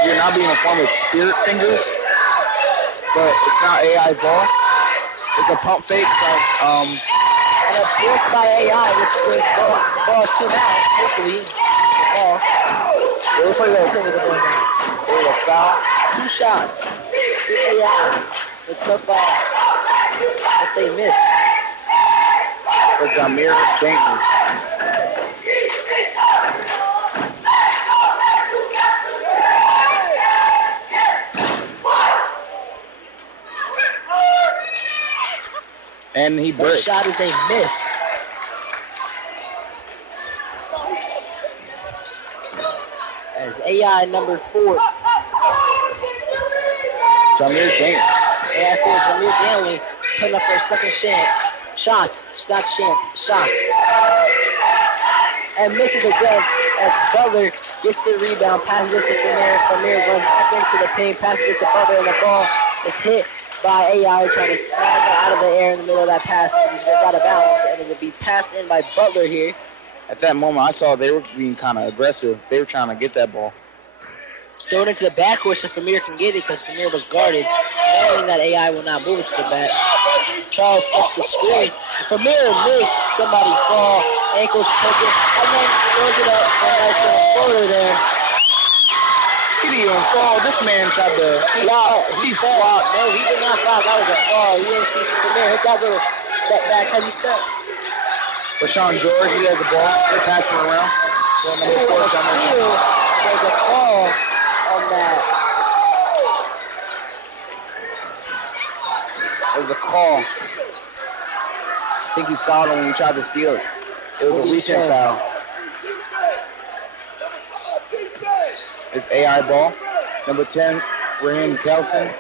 You're not being informed with spirit fingers, but it's not AI ball. It's a pump fake. And a block by AI, which brings the ball to Mount. Hopefully, the ball. It looks like that. The ball now. It was a foul. 2 shots. AI. It's up by. If they miss. For Jamir Dayton. And he breaks. Shot is a miss. As AI number 4. Jamir Dayton. AI 4, Jamir Danley putting up their second shot. And misses again as Butler gets the rebound, passes it to Famir. Famir runs up into the paint, passes it to Butler, and the ball is hit by AI trying to snag it out of the air in the middle of that pass. It just goes out of bounds, and it will be passed in by Butler here. At that moment, I saw they were being kind of aggressive. They were trying to get that ball. Throw it into the backcourt so Famir can get it because Famir was guarded, knowing that AI will not move it to the back. Charles sets the screen. Famir makes somebody fall, ankles poking, and then throws it up, and that's the floater there. He didn't even fall. This man tried to... He flopped. No, he did not flop. That was a fall. You didn't see Famir hit that little step back, heavy step. Rashawn George, he has the ball. They're passing around. There's a call on that. There's a call. I think he fouled him when he tried to steal it. It was a recent foul. It's AI ball. Number 10, Raheem Kelson.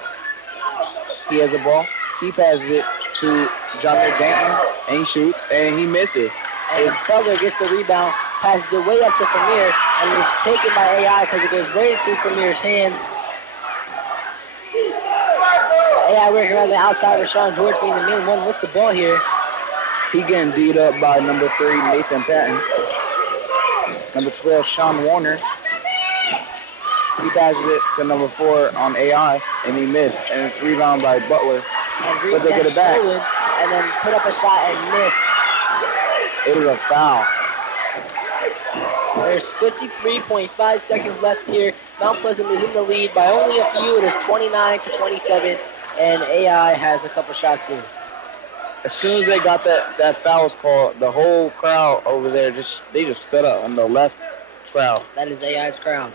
He has the ball. He passes it to Jamir Danton, and he shoots, and he misses. And Butler gets the rebound, passes it way up to Famir, and is taken by AI because it goes right through Famir's hands. AI working around the outside with Rashawn George being the main one with the ball here. He getting beat up by number 3, Nathan Patton. Number 12, Sean Warner. He passes it to number 4 on AI, and he missed. And it's rebound by Butler. But they get it back. And then put up a shot and miss. It is a foul. There's 53.5 seconds left here. Mount Pleasant is in the lead by only a few. It is 29-27, and AI has a couple shots here. As soon as they got that foul was called, the whole crowd over there they just stood up on the left crowd. That is AI's crowd,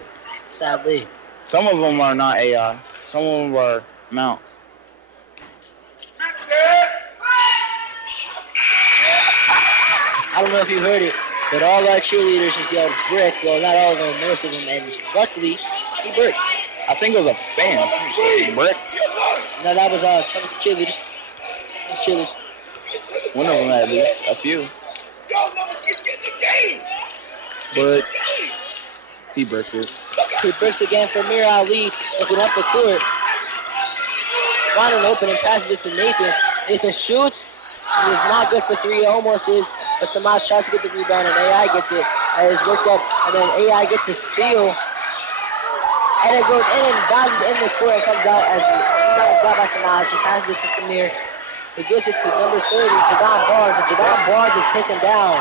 sadly. Some of them are not AI. Some of them are Mount. I don't know if you heard it, but all our cheerleaders just yelled brick. Well, not all of them, most of them, and luckily, he bricked. I think it was a fan. Brick. No, that was the cheerleaders. That's cheerleaders. One of them at least. A few. But he bricks it. He bricks again for Mir Ali, looking up the court. Finding an opening, passes it to Nathan. Nathan shoots. He is not good for three. Almost is. But Samaj tries to get the rebound, and AI gets it. And it's worked up. And then AI gets a steal. And it goes in and bounces in the court and comes out as got by Samaj. He passes it to Samir. He gives it to number 30, Jadon Barnes. And Jadon Barnes is taken down.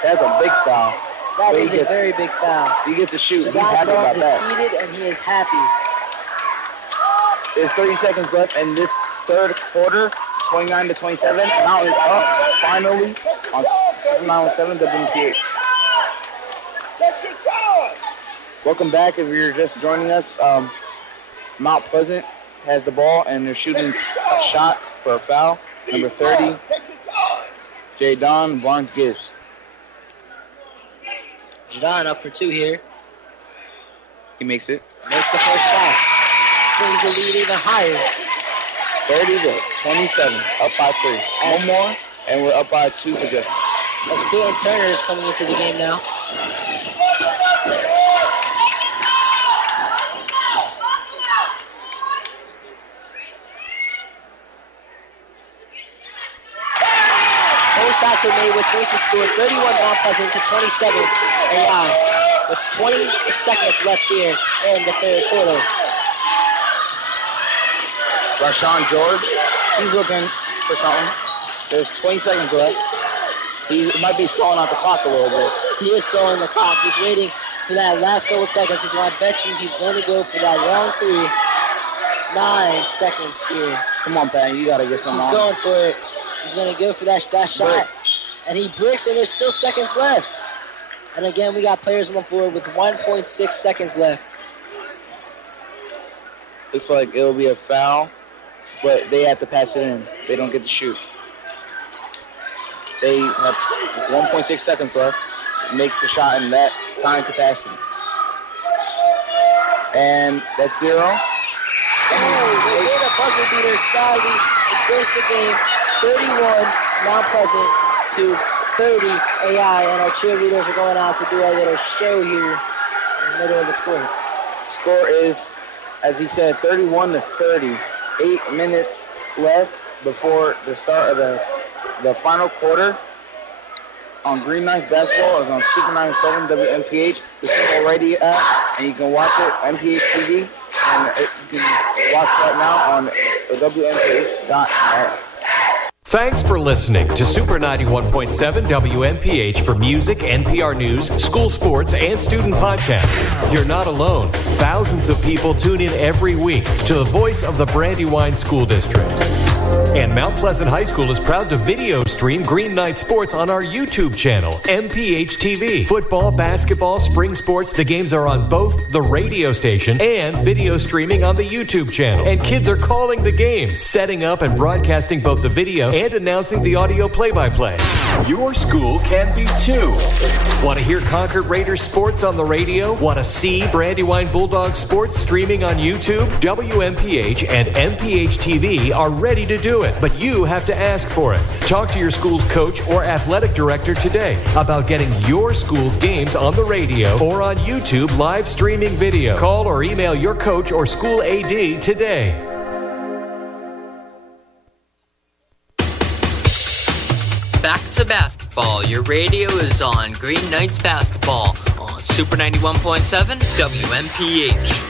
That's a big foul. That is a very big foul. He gets to shoot. Jadon He's happy Barnes about that. is heated, and he is happy. There's 30 seconds left in this third quarter, 29-27. Mount is up finally on 9-7 WMPH. Welcome back if you're just joining us. Mount Pleasant has the ball and they're shooting a shot for a foul. Number 30, Jadon Barnes Gibbs. Jadon up for two here. He makes it. Makes the first shot. Brings the lead even higher. 30-27, up by 3. One more, and we're up by 2 possessions. As Quentin Turner is coming into the game now. Both shots are made, which brings the score 31 Mount Pleasant to 27 AI, with 20 seconds left here in the third quarter. Rashawn George, he's looking for something. There's 20 seconds left. He might be stalling out the clock a little bit. He is stalling the clock. He's waiting for that last couple seconds. So I bet you he's going to go for that long three. 9 seconds here. Come on, Pat, you got to get some He's on. going for it. He's going to go for that shot. And he bricks, and there's still seconds left. And again, we got players on the floor with 1.6 seconds left. Looks like it'll be a foul, but they have to pass it in. They don't get to shoot. They have 1.6 seconds left to make the shot in that time capacity. And that's 0. They hit a buzzer beater, sadly. It goes the game 31 Mount Pleasant to 30 AI, and our cheerleaders are going out to do a little show here in the middle of the court. Score is, as he said, 31-30. 8 minutes left before the start of the final quarter. On Green Knights basketball is on Super 97 WMPH, the single radio app, and you can watch it on MPH TV, and you can watch that now on WMPH.net. Thanks for listening to Super 91.7 WMPH for music, NPR news, school sports, and student podcasts. You're not alone. Thousands of people tune in every week to the voice of the Brandywine School District. And Mount Pleasant High School is proud to video stream Green Knight Sports on our YouTube channel, MPH TV. Football, basketball, spring sports, the games are on both the radio station and video streaming on the YouTube channel. And kids are calling the games, setting up and broadcasting both the video and announcing the audio play-by-play. Your school can be too. Want to hear Concord Raiders sports on the radio? Want to see Brandywine Bulldogs sports streaming on YouTube? WMPH and MPH TV are ready to do it, but you have to ask for it. Talk to your school's coach or athletic director today about getting your school's games on the radio or on YouTube live streaming video. Call or email your coach or school AD today. Back to basketball. Your radio is on Green Knights basketball on Super 91.7 WMPH.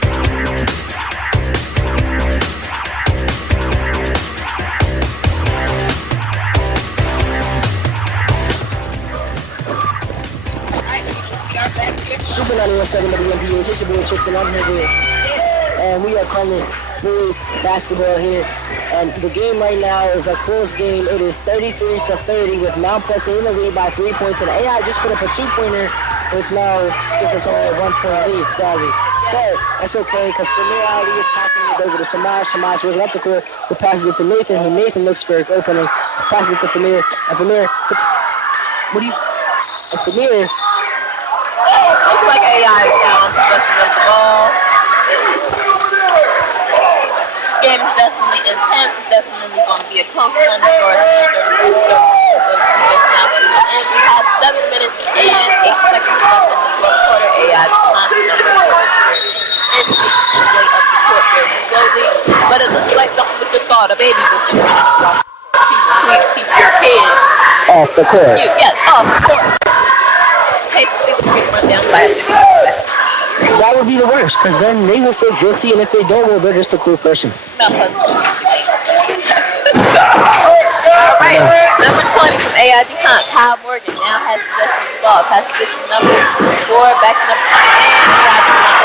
your boy Tristan. I'm here with, and we are calling boys basketball here. And the game right now is a close game. It is 33-30 with Mount Pleasant in the lead by 3 points. And AI just put up a 2-pointer, which now gives us only a 1-point lead, sadly. But that's okay, because Samir Ali is passing it over to Samaj. Samaj working up the court, who passes it to Nathan, who Nathan looks for an opening, passes it to Famir. And Famir, Famir. Looks like AI is down possession of the ball. This game is definitely intense. It's definitely going to be a close one. The score has been 33 just now to the end. We have 7 minutes and 8 seconds left in the fourth quarter. AI DuPont number 4 is making his way up the court very slowly. But it looks like something was just called. A baby was just running across the court. Please keep your kids off the court. Yes, off the court. Hate to see the kid run down by a 6-point. That would be the worst, because then they will feel guilty, and if they don't, well, they're just a cool person. Alright, number 20 from AI DuPont, Kyle Morgan now has possession of the ball. Passes it to number 4, back to number 20, and AI DuPont.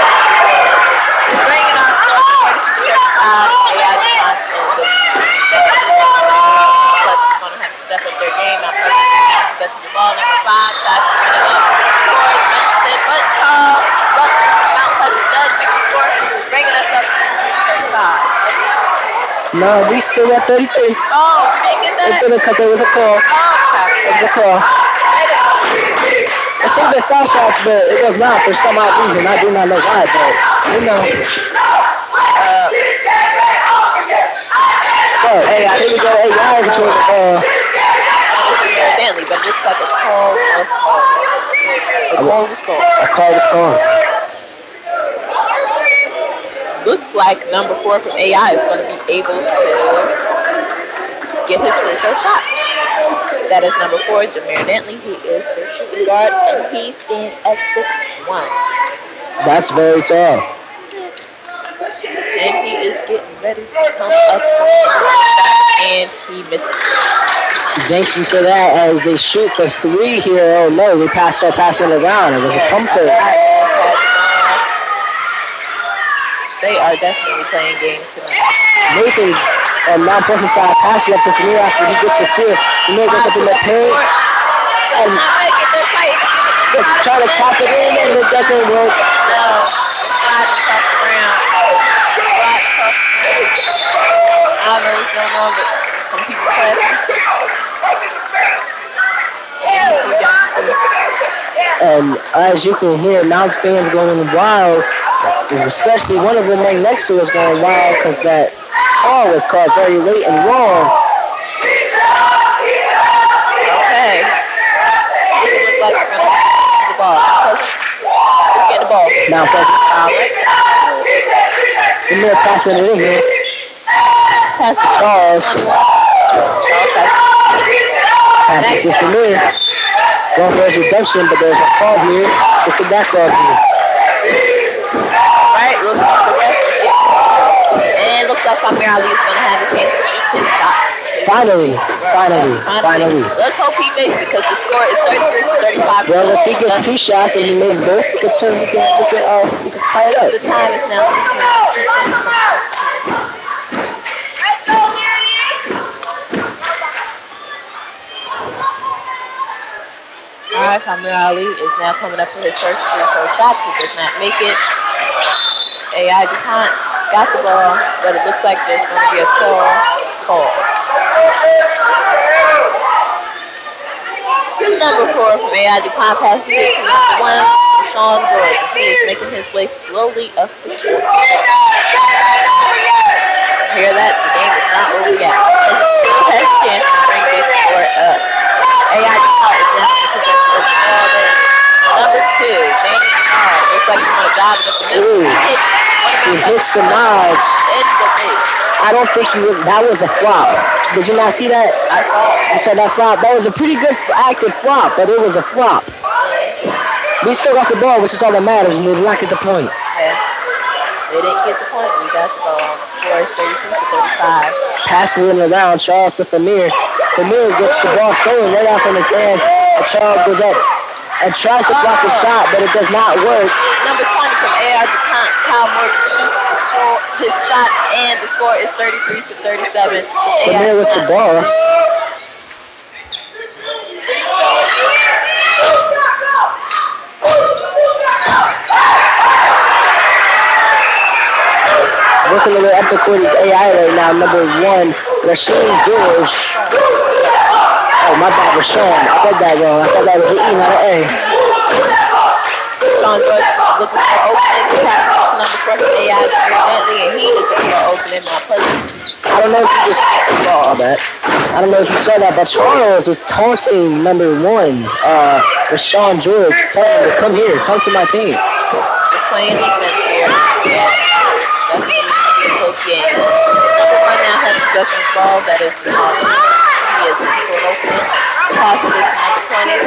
Bringing on score from 30 to 35. AI DuPont is going to have to step up their game. Now possession of the ball. Number 5, tries to run it up. Scores, misses it, but Mount Pleasant does make the score, bringing us up to 35. No, we still at 33. Oh, we didn't get that? It didn't, because there was a call. It was a call. It should have been foul shots, but it was not for some odd reason. I do not know why, but you know. Hey, here we go. Hey, y'all control the ball. Stanley, but it looks like a call was called. A call was called. Looks like number 4 from AI is going to be able to get his free throw shots. That is number 4, Jameer Dantley, who is their shooting guard, and he stands at 6'1". That's very tall. And he is getting ready to come up and he misses. Thank you for that. As they shoot for 3 here. Oh no, they start passing it around. It was a comfort. They are definitely playing games tonight. Nathan on Mount Pleasant side passing up to Famir after he gets the steal. Famir gets up in the paint and trying to chop it in, and it doesn't work. No, it's sliding across the ground. I don't know what's going on, but some people play. And as you can hear, Mount's fans going wild. Especially one of them right next to us going wild because that call was called very late and wrong. Okay. It looks like it's going to get the ball. Let's get the ball. Now, Famir passing it in here. Pass it. Charles. Pass it to Famir. Going for his redemption, but there's a call here. Look at that call here. Right, looks like the rest is getting, and looks like Samir Ali is going to have a chance to shoot his shots. Finally. Let's hope he makes it because the score is 33-35. Well, if he gets 2 shots and he makes both, we can tie it up. The time is now 6 minutes. Alright, Samir Ali is now coming up for his first free throw shot. He does not make it. AI DuPont got the ball, but it looks like there's going to be a call. Number 4 from AI DuPont passes it to number 1, Sean George. He is making his way slowly up the court. Hear that? The game is not over yet. He still has a chance to bring this score up. AI DuPont is now in possession of the ball there. Number 2, Daniel Hall. Looks like he's going to dive it up the middle. He hits Samaj. I don't think that was a flop. Did you not see that? I saw it. You saw that flop? That was a pretty good active flop, but it was a flop. We still got the ball, which is all that matters, and we did not get the point. Yeah. They didn't get the point. We got the ball. The score is 33-35. Passing it around, Charles to Famir. Famir gets the ball stolen right out from his hands. And Charles goes up and tries to block the shot, but it does not work. Number 20 from AR DuPont, Kyle Morgan shoots his shots, and the score is 33-37. Premier with the ball. Working the way up the court is AI right now. Number 1, Rashawn George. Oh, my bad, Rashawn. I said that wrong. I thought that was an E, not an A. Rashawn George looking for opening. He passes it to number 4 from AI Bentley, and he is looking for opening. Mount Pleasant. I don't know if you just saw that. I don't know if you saw that, but Charles was taunting number 1, Rashawn George, telling him to come here, come to my team. Just playing defense here. Definitely a close game. Number 1 now has possession of the ball. That is Ronaldo. He is looking for an opening. Passes it to number 20.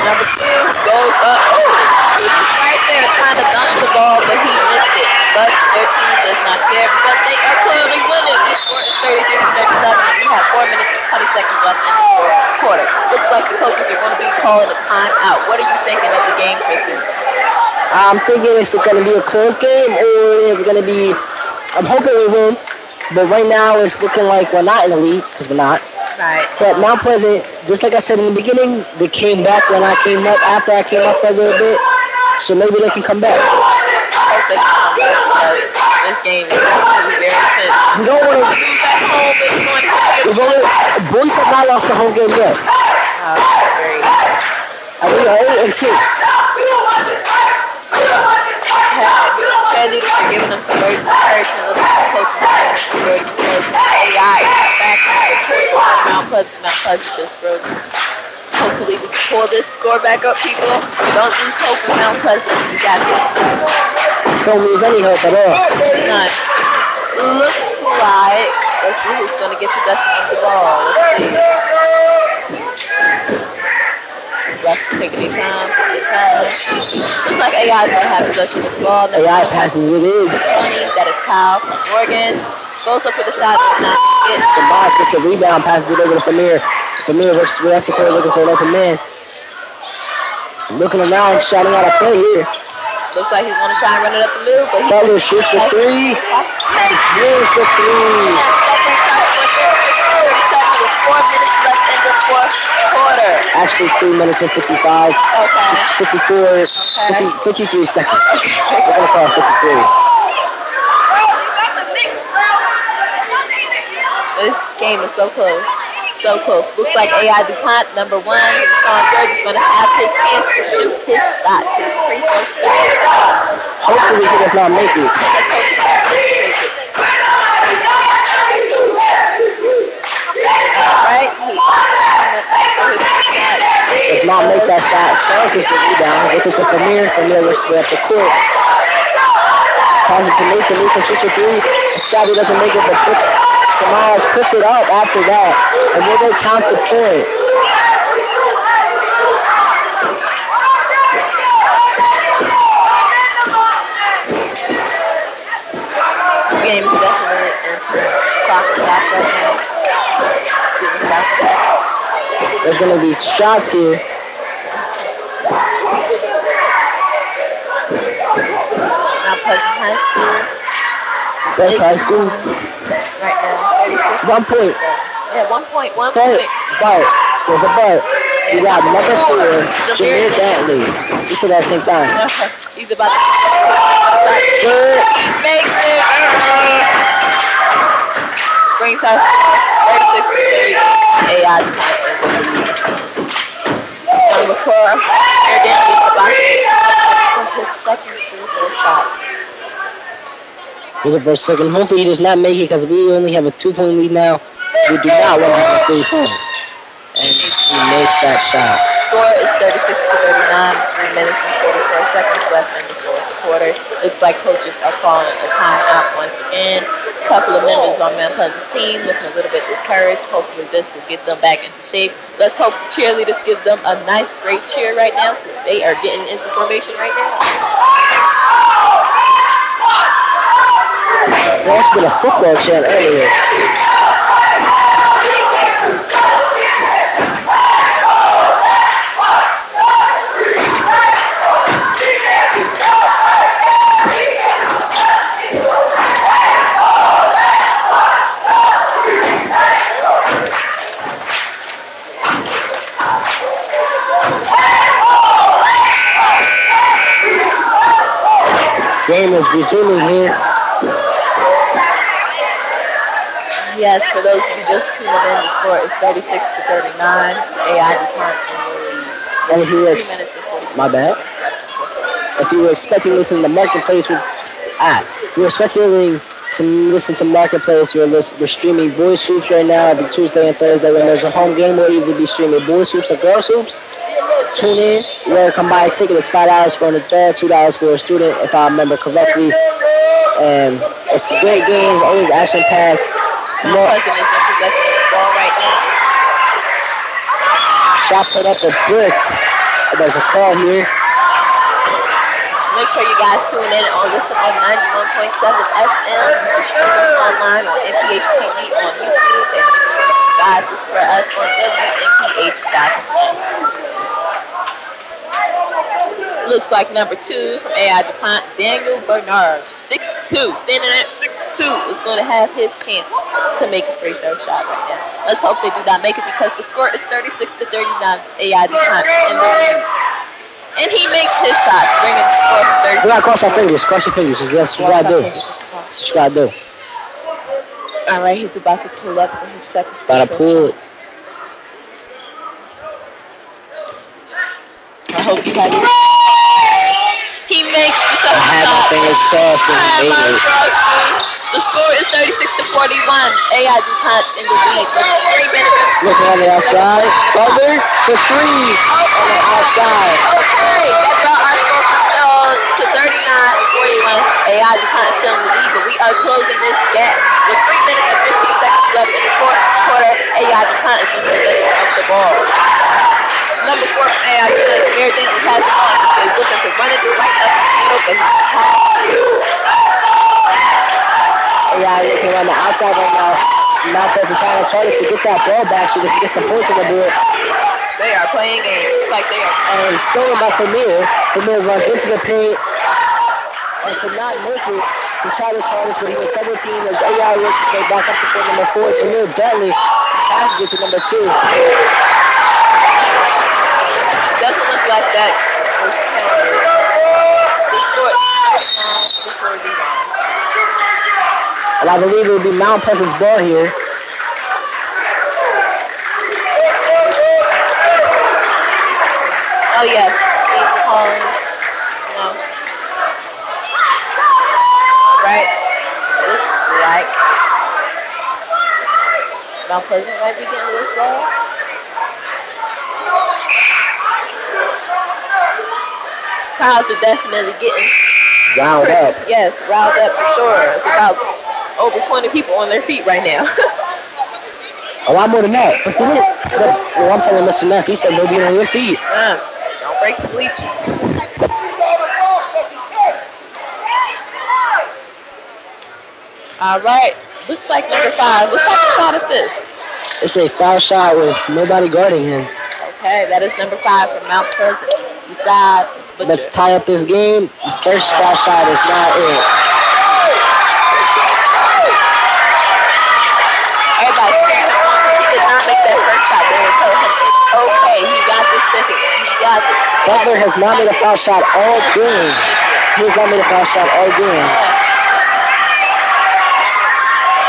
Number 2 goes up. He was right there trying to dunk the ball, but he missed it. But their team does not care because they are clearly winning. The score is 33-37, and we have 4 minutes and 20 seconds left in the fourth quarter. Looks like the coaches are going to be calling a timeout. What are you thinking of the game, Christian? I'm thinking it's going to be a close game, or it's going to be, I'm hoping we win, but right now it's looking like we're not in the lead, because we're not. Right. But Mount Pleasant, just like I said in the beginning, they came back when I came up, after I came up for a little bit, so maybe they can come back. I hope they can come back because this game is definitely very intense. You don't want to lose at home, but you want to get boys have not lost a home game yet. very And we are 8-2. Cheerleaders are giving them some words of encouragement. Looking for coaches because AI is back to Mount Pleasant. Mount Pleasant just broke. Hopefully we can pull this score back up, people. Don't lose hope in Mount Pleasant. We got this. Don't lose any hope at all. None. Looks like, let's see who's going to get possession of the ball. Let's see. Refs taking their time. Looks like AI is going to have possession of the ball. AI passes it in. That is Kyle Morgan. Goes up for the shot. Does not get. Samaj gets the rebound, passes it over to Premier. Premier versus Red Court looking for an open man. Looking around, shouting out a play here. Looks like he's going to try and run it up the middle, but Butler shoots for 3. Nails for 3. 4 minutes left in the fourth quarter. Actually, 3 minutes and 55. Okay. 53 seconds. We're going to call it 53. This game is so close. So close. Looks like AI DuPont, number 1, Sean George, is going to have his chance to shoot his shots, his free throw shot. Hopefully he does not make it. Right? Does not make that shot. Charles gets the rebound. This is a Premier. Premier looks way up the court. Passes to Nathan. Nathan shoots a 3. Savvy doesn't make it, but Samaj puts it up after that. And will they count the point? The game is definitely into clock stop right now. See what's happening. There's going to be shots here. Mount Pleasant High School. That's high school. Right now. 1 point. Yeah, 1 point. But there's a but. You got number 4, Jameer Bentley. You said that at the same time. He's about to. He makes it. Brings us 36-30. AI number 4. Jameer Bentley is about to his second free throw shot. Here's the first second. Hopefully he does not make it because we only have a 2-point lead now. We do not want to have a 3-point. And he makes that shot. Score is 36-39. 3 minutes and 44 seconds left in the fourth quarter. Looks like coaches are calling a timeout once again. A couple of members on Mount Pleasant's team looking a little bit discouraged. Hopefully this will get them back into shape. Let's hope the cheerleaders give them a nice, great cheer right now. They are getting into formation right now. There has been a football chant earlier. gamers be tuning here. Yes, for those of you just tuning in, the score is 36-39. AI DuPont in the lead. And if you were 3 minutes and 40 my bad. If you were expecting to listen to Marketplace if you were expecting to listen to Marketplace, we're streaming Boys Hoops right now every Tuesday and Thursday. When there's a home game, we'll either be streaming Boys Hoops or Girls Hoops. Tune in. You want to come buy a ticket. It's $5 for an adult, $2 for a student, if I remember correctly. And it's a great game, always action-packed. Mount Pleasant is in possession of the ball right now. Shot put up a brick. There's a call here. Make sure you guys tune in and listen on 91.7 FM. You can stream us online on MPH TV on YouTube, and make sure you guys look for us on WMPH.net. Looks like number 2 from AI DuPont, Daniel Bernard, 6'2", standing at 6'2", is going to have his chance to make a free throw shot right now. Let's hope they do not make it because the score is 36-39. AI DuPont in the lead. And he makes his shots, bringing the score to 36. You gotta cross your fingers. Cross your fingers. That's what you gotta do. That's what you gotta do. All right, he's about to pull up for his second free Gotta throw pull it. shot. I hope you guys. He makes the second shot. I had my fingers crossed and made it. The score is 36-41. AI DuPont in the lead with 3 minutes. Looking on the outside. Butler for 3 on the outside. Okay, that brought our score to 39-41. AI DuPont is still in the lead, but we are closing this gap with 3 minutes and 15 seconds left in the fourth quarter. AI DuPont is in possession of the ball. Number 4 from AI DuPont, everything he has on is looking to run it right up the field, but he's AI looking on the outside right now. Mount Pleasant trying to hardest to get that ball back so they can get some points on the board. They are playing games. It's like they are. And stolen by Premier. Premier runs into the paint and could not make it. He tried his hardest, but he was double teamed as AI works his way back up to court number 4. Jamil Bentley passes it to number 2. Doesn't look like that. The score is 39-41. And I believe it will be Mount Pleasant's ball here. Oh yes, he's calling. No. Right. Looks like Mount Pleasant might be getting this ball. Crowds are definitely getting riled up. Yes, riled up for sure. It's about over 20 people on their feet right now. A lot more than that. But I'm telling Mr. Neff, he said they'll be on your feet. Don't break the bleachers. All right. Looks like number 5. What type of shot is this? It's a foul shot with nobody guarding him. Okay, that is number 5 from Mount Pleasant. Beside Butcher. Let's tie up this game. The first foul shot is not it. Everybody, he did not make that first shot. They were telling him it's okay. He got the second one. He got the. Butler has not made a foul shot all game. He has not made a foul shot all game.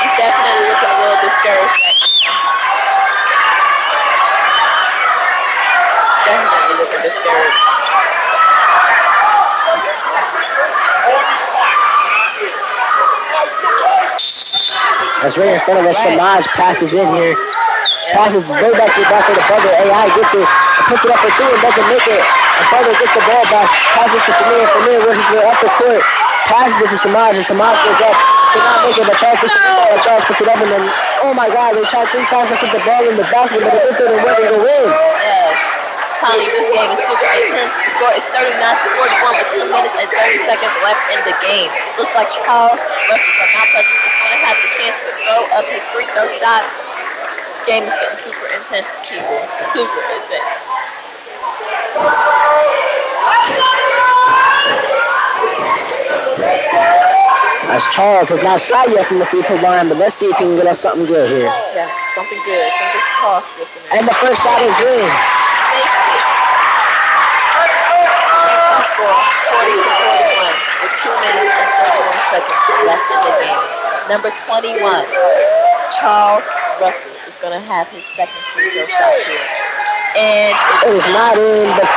He's definitely looking a little discouraged right now. Definitely looking discouraged. That's right in front of us. Samaj passes in here. Passes way back to the back of the Butler. AI gets it. Puts it up for 2 and doesn't make it. And Butler gets the ball back. Passes to Samir. Samir works his way up the court. Passes it to Samaj. And Samaj goes up. Cannot make it. But Charles puts it up. And Charles puts it up. And then, oh my God, they tried 3 times to put the ball in the basket. But it didn't work and go in. Yes. Connie, this game is super intense. The score is 39-41 with 2 minutes and 30 seconds left in the game. Looks like Charles Russell from Mount Pleasant is going to have the chance to throw up his free throw shot. This game is getting super intense, people. Super intense. As Charles has not shot yet from the free throw line, but let's see if he can get us something good here. Yes, something good. Fingers crossed, listeners. And the first shot is in. Score 40-41 with 2 minutes Number 21, Charles Russell, is going to have his second free throw shot here. And it is not in, but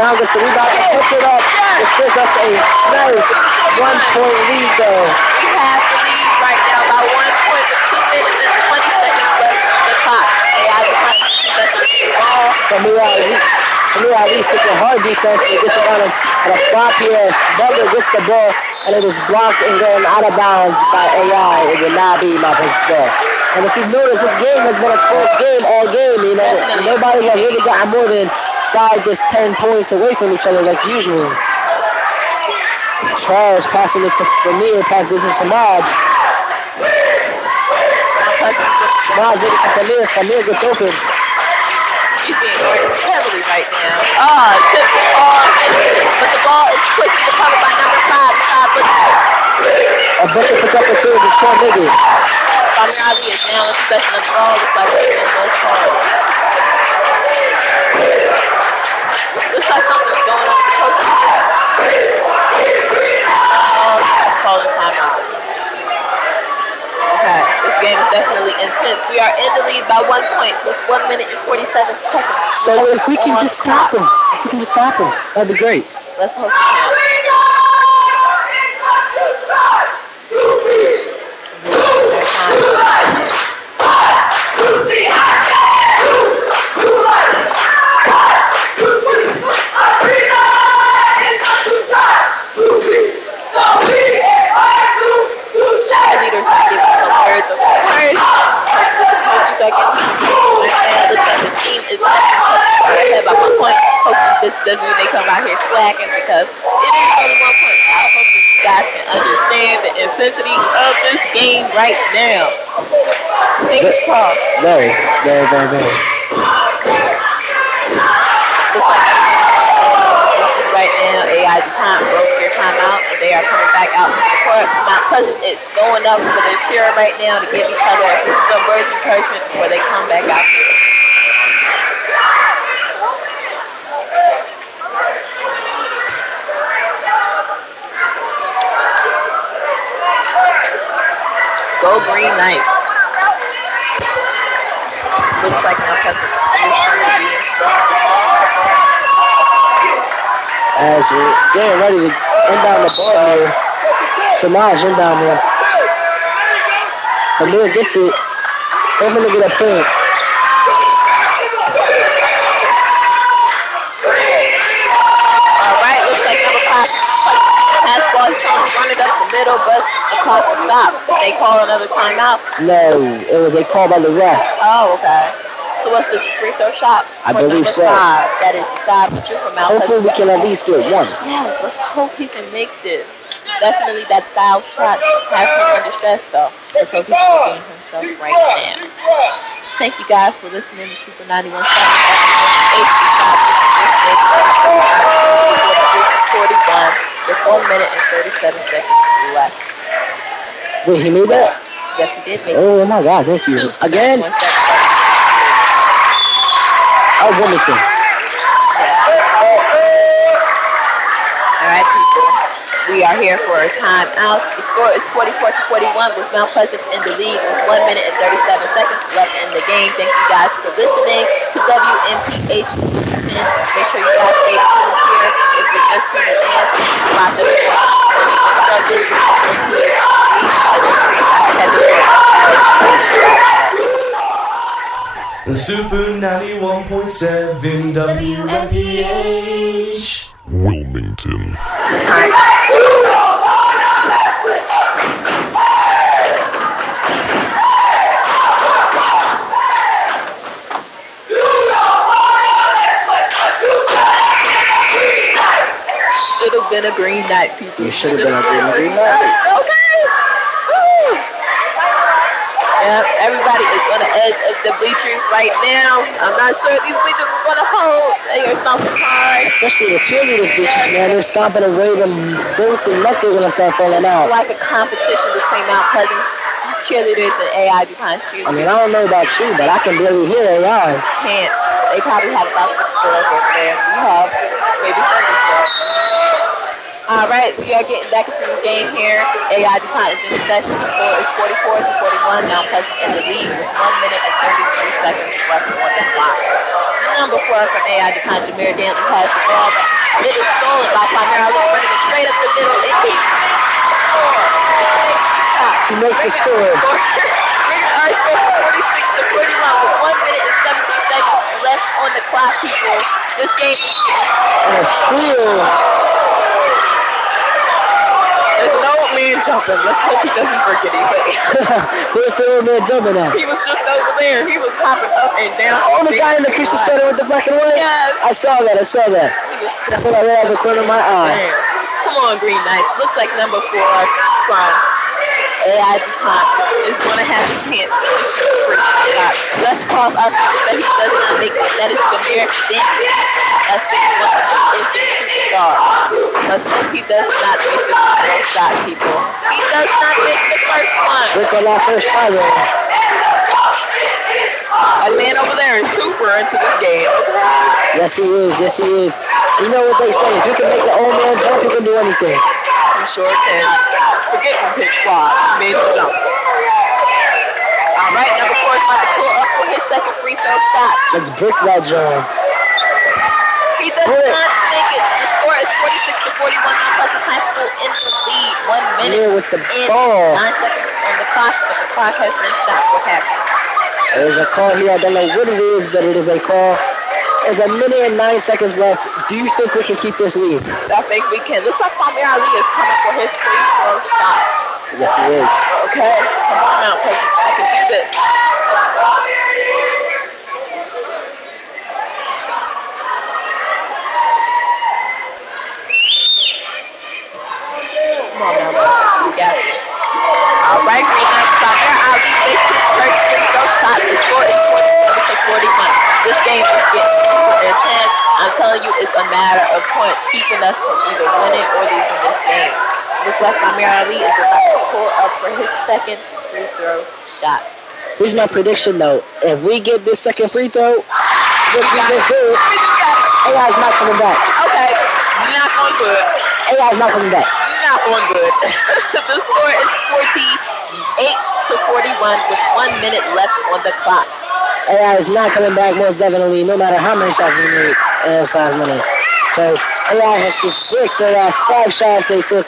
now gets the rebound and puts it up. It gives us a nice 1-point lead, though. We have the lead right now by 1 point with 2 minutes and 20 seconds left on the clock. AI behind the ball. Samir Ali sticking hard defense, and gets it on a flop here. Butler gets the ball, and it is blocked and going out of bounds by AI. It will not be my ball. And if you've noticed, this game has been a close game all game. You know, nobody has really gotten more than 5 to 10 points away from each other like usual. Charles passing it to Samir, passes it to Samad. Samad gets it to Samir. Samir gets open. He's being worked heavily right now. Tips it off, but the ball is quickly recovered by number 5, Saad Butcher. A Butcher picks up the 2 of his poor nigga. Samir Ali is now in possession of the ball. Looks like he's in those calls. Looks like something's going on with the coaching staff. He's calling timeout. Okay, this game is definitely intense. We are in the lead by 1 point with 1 minute and 47 seconds. So if we can just stop him, that'd be great. Let's hope we can. Doesn't mean they come out here slacking because it is only 1 point. I hope that you guys can understand the intensity of this game right now. Fingers crossed. Very. Looks like just right now, AI DuPont broke their timeout and they are coming back out into the court. Mount Pleasant is going up for their cheer right now to give each other some words of encouragement before they come back out here. Go Green Knights. Looks like now Pleasant is going to be in as we're getting ready to inbound the ball here, Samaj inbound here. Amir gets it. Hoping to get a point. Alright, looks like number 5 pass ball is trying to run it up the middle, but the clock will stop. They call another timeout. No, it was a call by the ref. Oh, okay. So what's this, a free throw shot? I believe so. 5. That is the side Butcher from Mount Hopefully we can at least get 1. Yes, let's hope he can make this. Definitely that foul shot has him under stress, so let's hope he can regain himself right now. Thank you guys for listening to Super 91.7 HD 41 with 1 minute and 37 seconds left. Wait, he made that? Yes, he did make it. Oh my God, thank you. Again? Oh, Wilmington. Alright, people. We are here for a timeout. The score is 44-41 with Mount Pleasant in the lead with 1 minute and 37 seconds left in the game. Thank you guys for listening to WMPH. Make sure you guys stay tuned here. If you're just tuning in, watch us The Super 91.7 WMPH Wilmington. Should have been a green night, people. You should have been a green night. Okay. Woo. Yep, everybody is on the edge of the bleachers right now. I'm not sure if these bleachers are going to hold. They are stomping hard. Especially the cheerleaders bleachers, man. They're stomping away. Them boots and nuts are going to start falling out. It's like a competition between Mount Pleasant's cheerleaders and AI DuPont's cheerleaders. I mean, I don't know about you, but I can barely hear AI. Can't. They probably have about 6 girls over there. We have maybe 30 girls. All right, we are getting back into the game here. AI DuPont is in possession. The score is 44-41. Mount Pleasant in the lead with 1 minute and 33 seconds left on the clock. Number 4 from AI DuPont, Jameer Dantley has the ball, but it is stolen by Palmera. Running it straight up the middle. And he He makes the score. Our score is 46-41 with 1 minute and 17 seconds left on the clock, people. This game is And a steal. There's an old man jumping. Let's hope he doesn't break anything. Where's the old man jumping at? He was just over there. He was hopping up and down. Oh, the guy in the Christian sweater with the black and white? Yes. I saw that. I saw that right out of the corner of my eye. Come on, Green Knights. Looks like number 4 from AI DuPont is going to have a chance to shoot a free shot. Let's cross our fingers that he does not make it. That is Jameer Dantley. That's 6'1" is the superstar. Let's hope he does not make the first shot, people. He does not make the first one. Look at that first try, though. That man over there is super into this game. Yes, he is. Yes, he is. You know what they say. If you can make the old man jump, you can do anything. He sure can. Forget him, his squad. He made the jump. All right, number 4 is about to pull up for his second free throw shot. Let's brick that drum. He does not make it. The score is 46-41. Mount Pleasant High School in the lead. 1 minute Yeah, with the and ball. 9 seconds on the clock, but the clock has been stopped. What happened? There's a call here. I don't know what it is, but it is a call. There's a minute and 9 seconds left. Do you think we can keep this lead? I think we can. Looks like Palmer Ali is coming for his free throw shot. Yes, he is. Okay, come on now, Pleasant. I can do this. Come on now, you got it. All right, Green Knights. Palmer Ali makes his first free throw shot. The score is 47-41. This game is getting super intense. I'm telling you, it's a matter of points keeping us from either winning or losing this game. Looks like Palmer Ali is about to pull up for his second free throw shot. Here's my prediction, though. If we get this second free throw, which we just did, AI's not coming back. Okay, not going good. AI's not coming back. Not going good. The score is 48-41 with 1 minute left on the clock. AI is not coming back, most definitely, no matter how many shots we made in this last minute. So AI has to break the last 5 shots they took,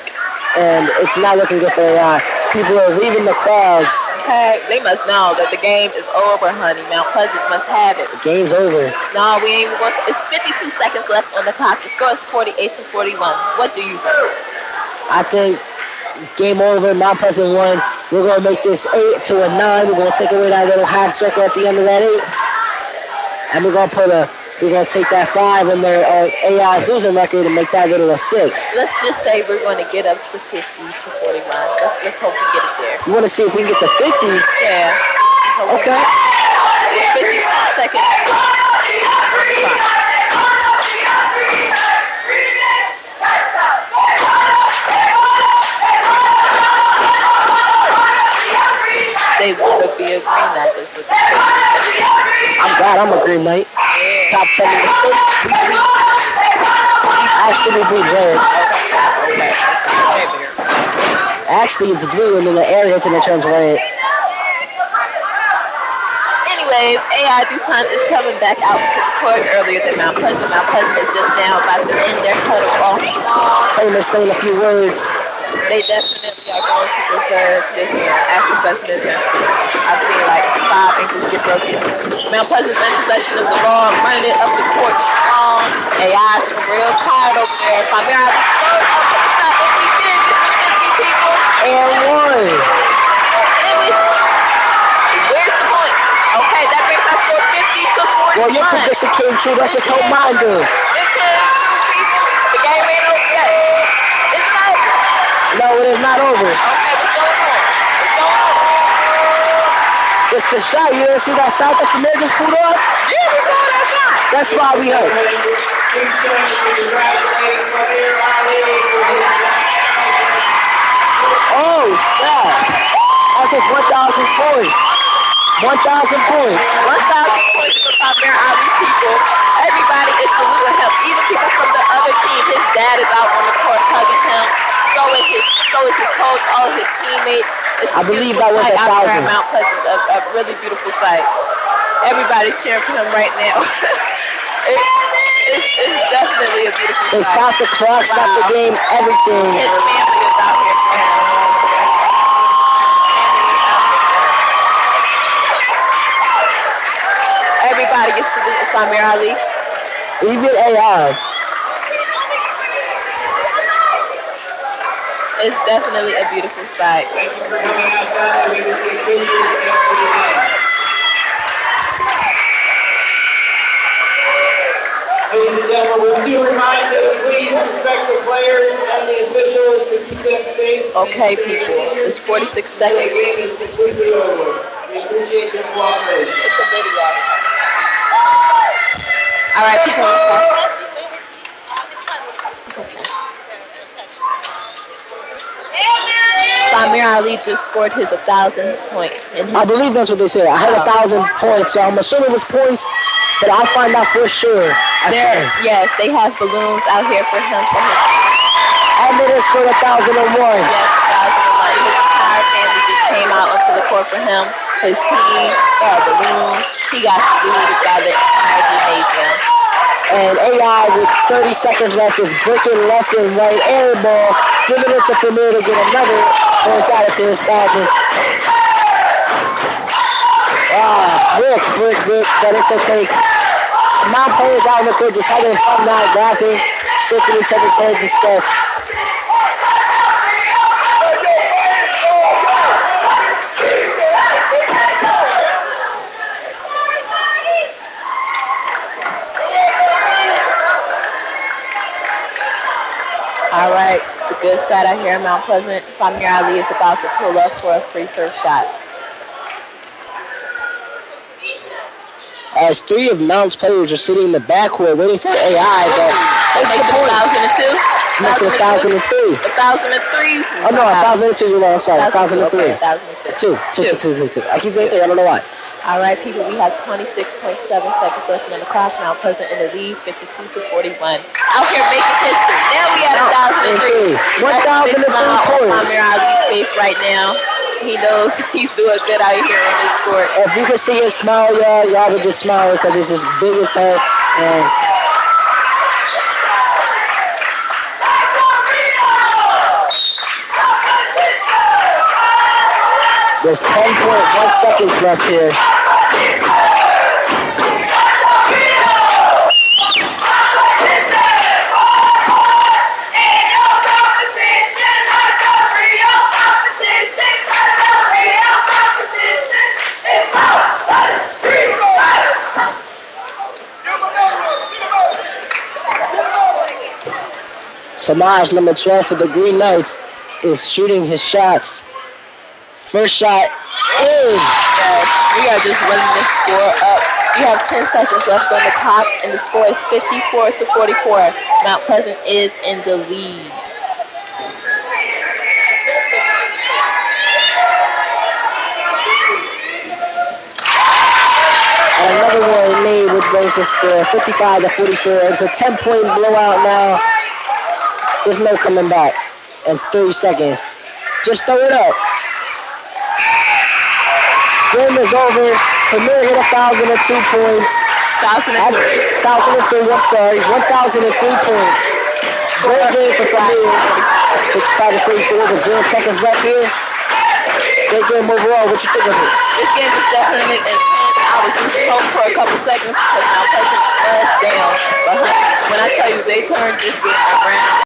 and it's not looking good for AI. People are leaving the crowds. Okay, they must know that the game is over, honey. Mount Pleasant must have it. The game's over. No, we ain't even going to. It's 52 seconds left on the clock. The score is 48-41. What do you think? I think game over. Mount Pleasant won. We're going to make this 8 to a 9. We're going to take away that little half circle at the end of that 8. And we're going to take that 5 on their AI's losing record and make that little a 6. Let's just say we're going to get up to 50-41. Let's hope we get it there. You want to see if we can get to 50? Yeah. Okay. 52 seconds on the clock. They want to be a Green Knight. I'm glad I'm a Green Knight. Yeah. Top 10 in the state. Actually, blue red. Actually, it's blue, and then the area hits and it turns red. Anyways, AI DuPont is coming back out to the court earlier than Mount Pleasant. Mount Pleasant is just now about to end their huddle off. Famous saying a few words. They definitely are going to preserve this one after such an intensity. I've seen like 5 ankles get broken. Mount Pleasant's in possession of the ball, running it up the court strong. AI's real tired over there. Palmer Ali goes up to the top, and we did it with 50 people. And one. Where's the point? Okay, that makes our score 50-41. Well, your prediction came true. Let's just hope mine do. It came true, people. The game ain't over yet. It's not over. No, it is not over. Okay, what's going on? It's the shot. You didn't see that shot that Jameer just pulled off? Yeah, we saw that shot. That's why we hurt. Oh, snap. That's just 1,000 points. 1,000 points. 1,000 points for Palmer Ali, people. Everybody is saluting him. Even people from the other team. His dad is out on the court hugging him. all of his coach, all of his teammates. It's I believe that was 1,000. out there at Mount Pleasant, a really beautiful sight. Everybody's cheering for him right now. it's definitely a beautiful sight. They stopped the clock, stopped the game, everything. His family is out here for him. Everybody gets to salute Samir Ali. Even AI. It's definitely a beautiful sight. Thank you for coming out, family. We can take pictures after the game. Ladies and gentlemen, we do remind you to please respect the players and the officials to keep them safe. Okay, people. It's 46 seconds. The game is completely over. We appreciate your cooperation. It's a video. All right, people. Samir Ali just scored his 1,000 point. I believe that's what they said. I had 1,000 points, so I'm assuming it was points, but I'll find out for sure. Yes, they have balloons out here for him. And it is for 1,001. Yes, 1,001. His entire family just came out onto the court for him. His team, balloons. He got saluted by the entire gymnasium. And AI with 30 seconds left is breaking left and right air ball, giving it to Premier to get another points added to his 1,000. Brick, but it's okay. Mount players out in the court just having fun now, laughing, shaking each other's heads and stuff. All right, it's a good shot out here in Mount Pleasant. Samir Ali is about to pull up for a free throw shot. As three of Mount's players are sitting in the backcourt waiting for AI, but That's the point. 1,002? Makes it 1,003. 1,003. Oh no, 1,002 is wrong. I'm sorry, 1,003. 1,002. Two. I keep saying three. I don't know why. All right, people, we have 26.7 seconds left on the clock. Mount Pleasant in the lead, 52-41. Out here making history. Now we have 1,003. 1,003 points. Samir Ali's face right now. He knows he's doing good out here on this court. If you could see his smile, y'all would just smile because it's just big as hell. And there's 10.1 seconds left here. Samaj, number 12 for the Green Knights, is shooting his shots. First shot is. We are just running the score up. We have 10 seconds left on the clock, and the score is 54-44. Mount Pleasant is in the lead. And another one made with raise the score, 55-44. It's a 10-point blowout now. There's no coming back in 30 seconds. Just throw it up. Game is over. Premier hit 1,002 points. 1,003, I'm sorry. 1,003 points. Great game for Premier. 55-44 with 0 seconds left here. Great game overall. What you think of it? This game is definitely intense. I was just home for a couple seconds because Mount Pleasant was down. But when I tell you they turned this game around.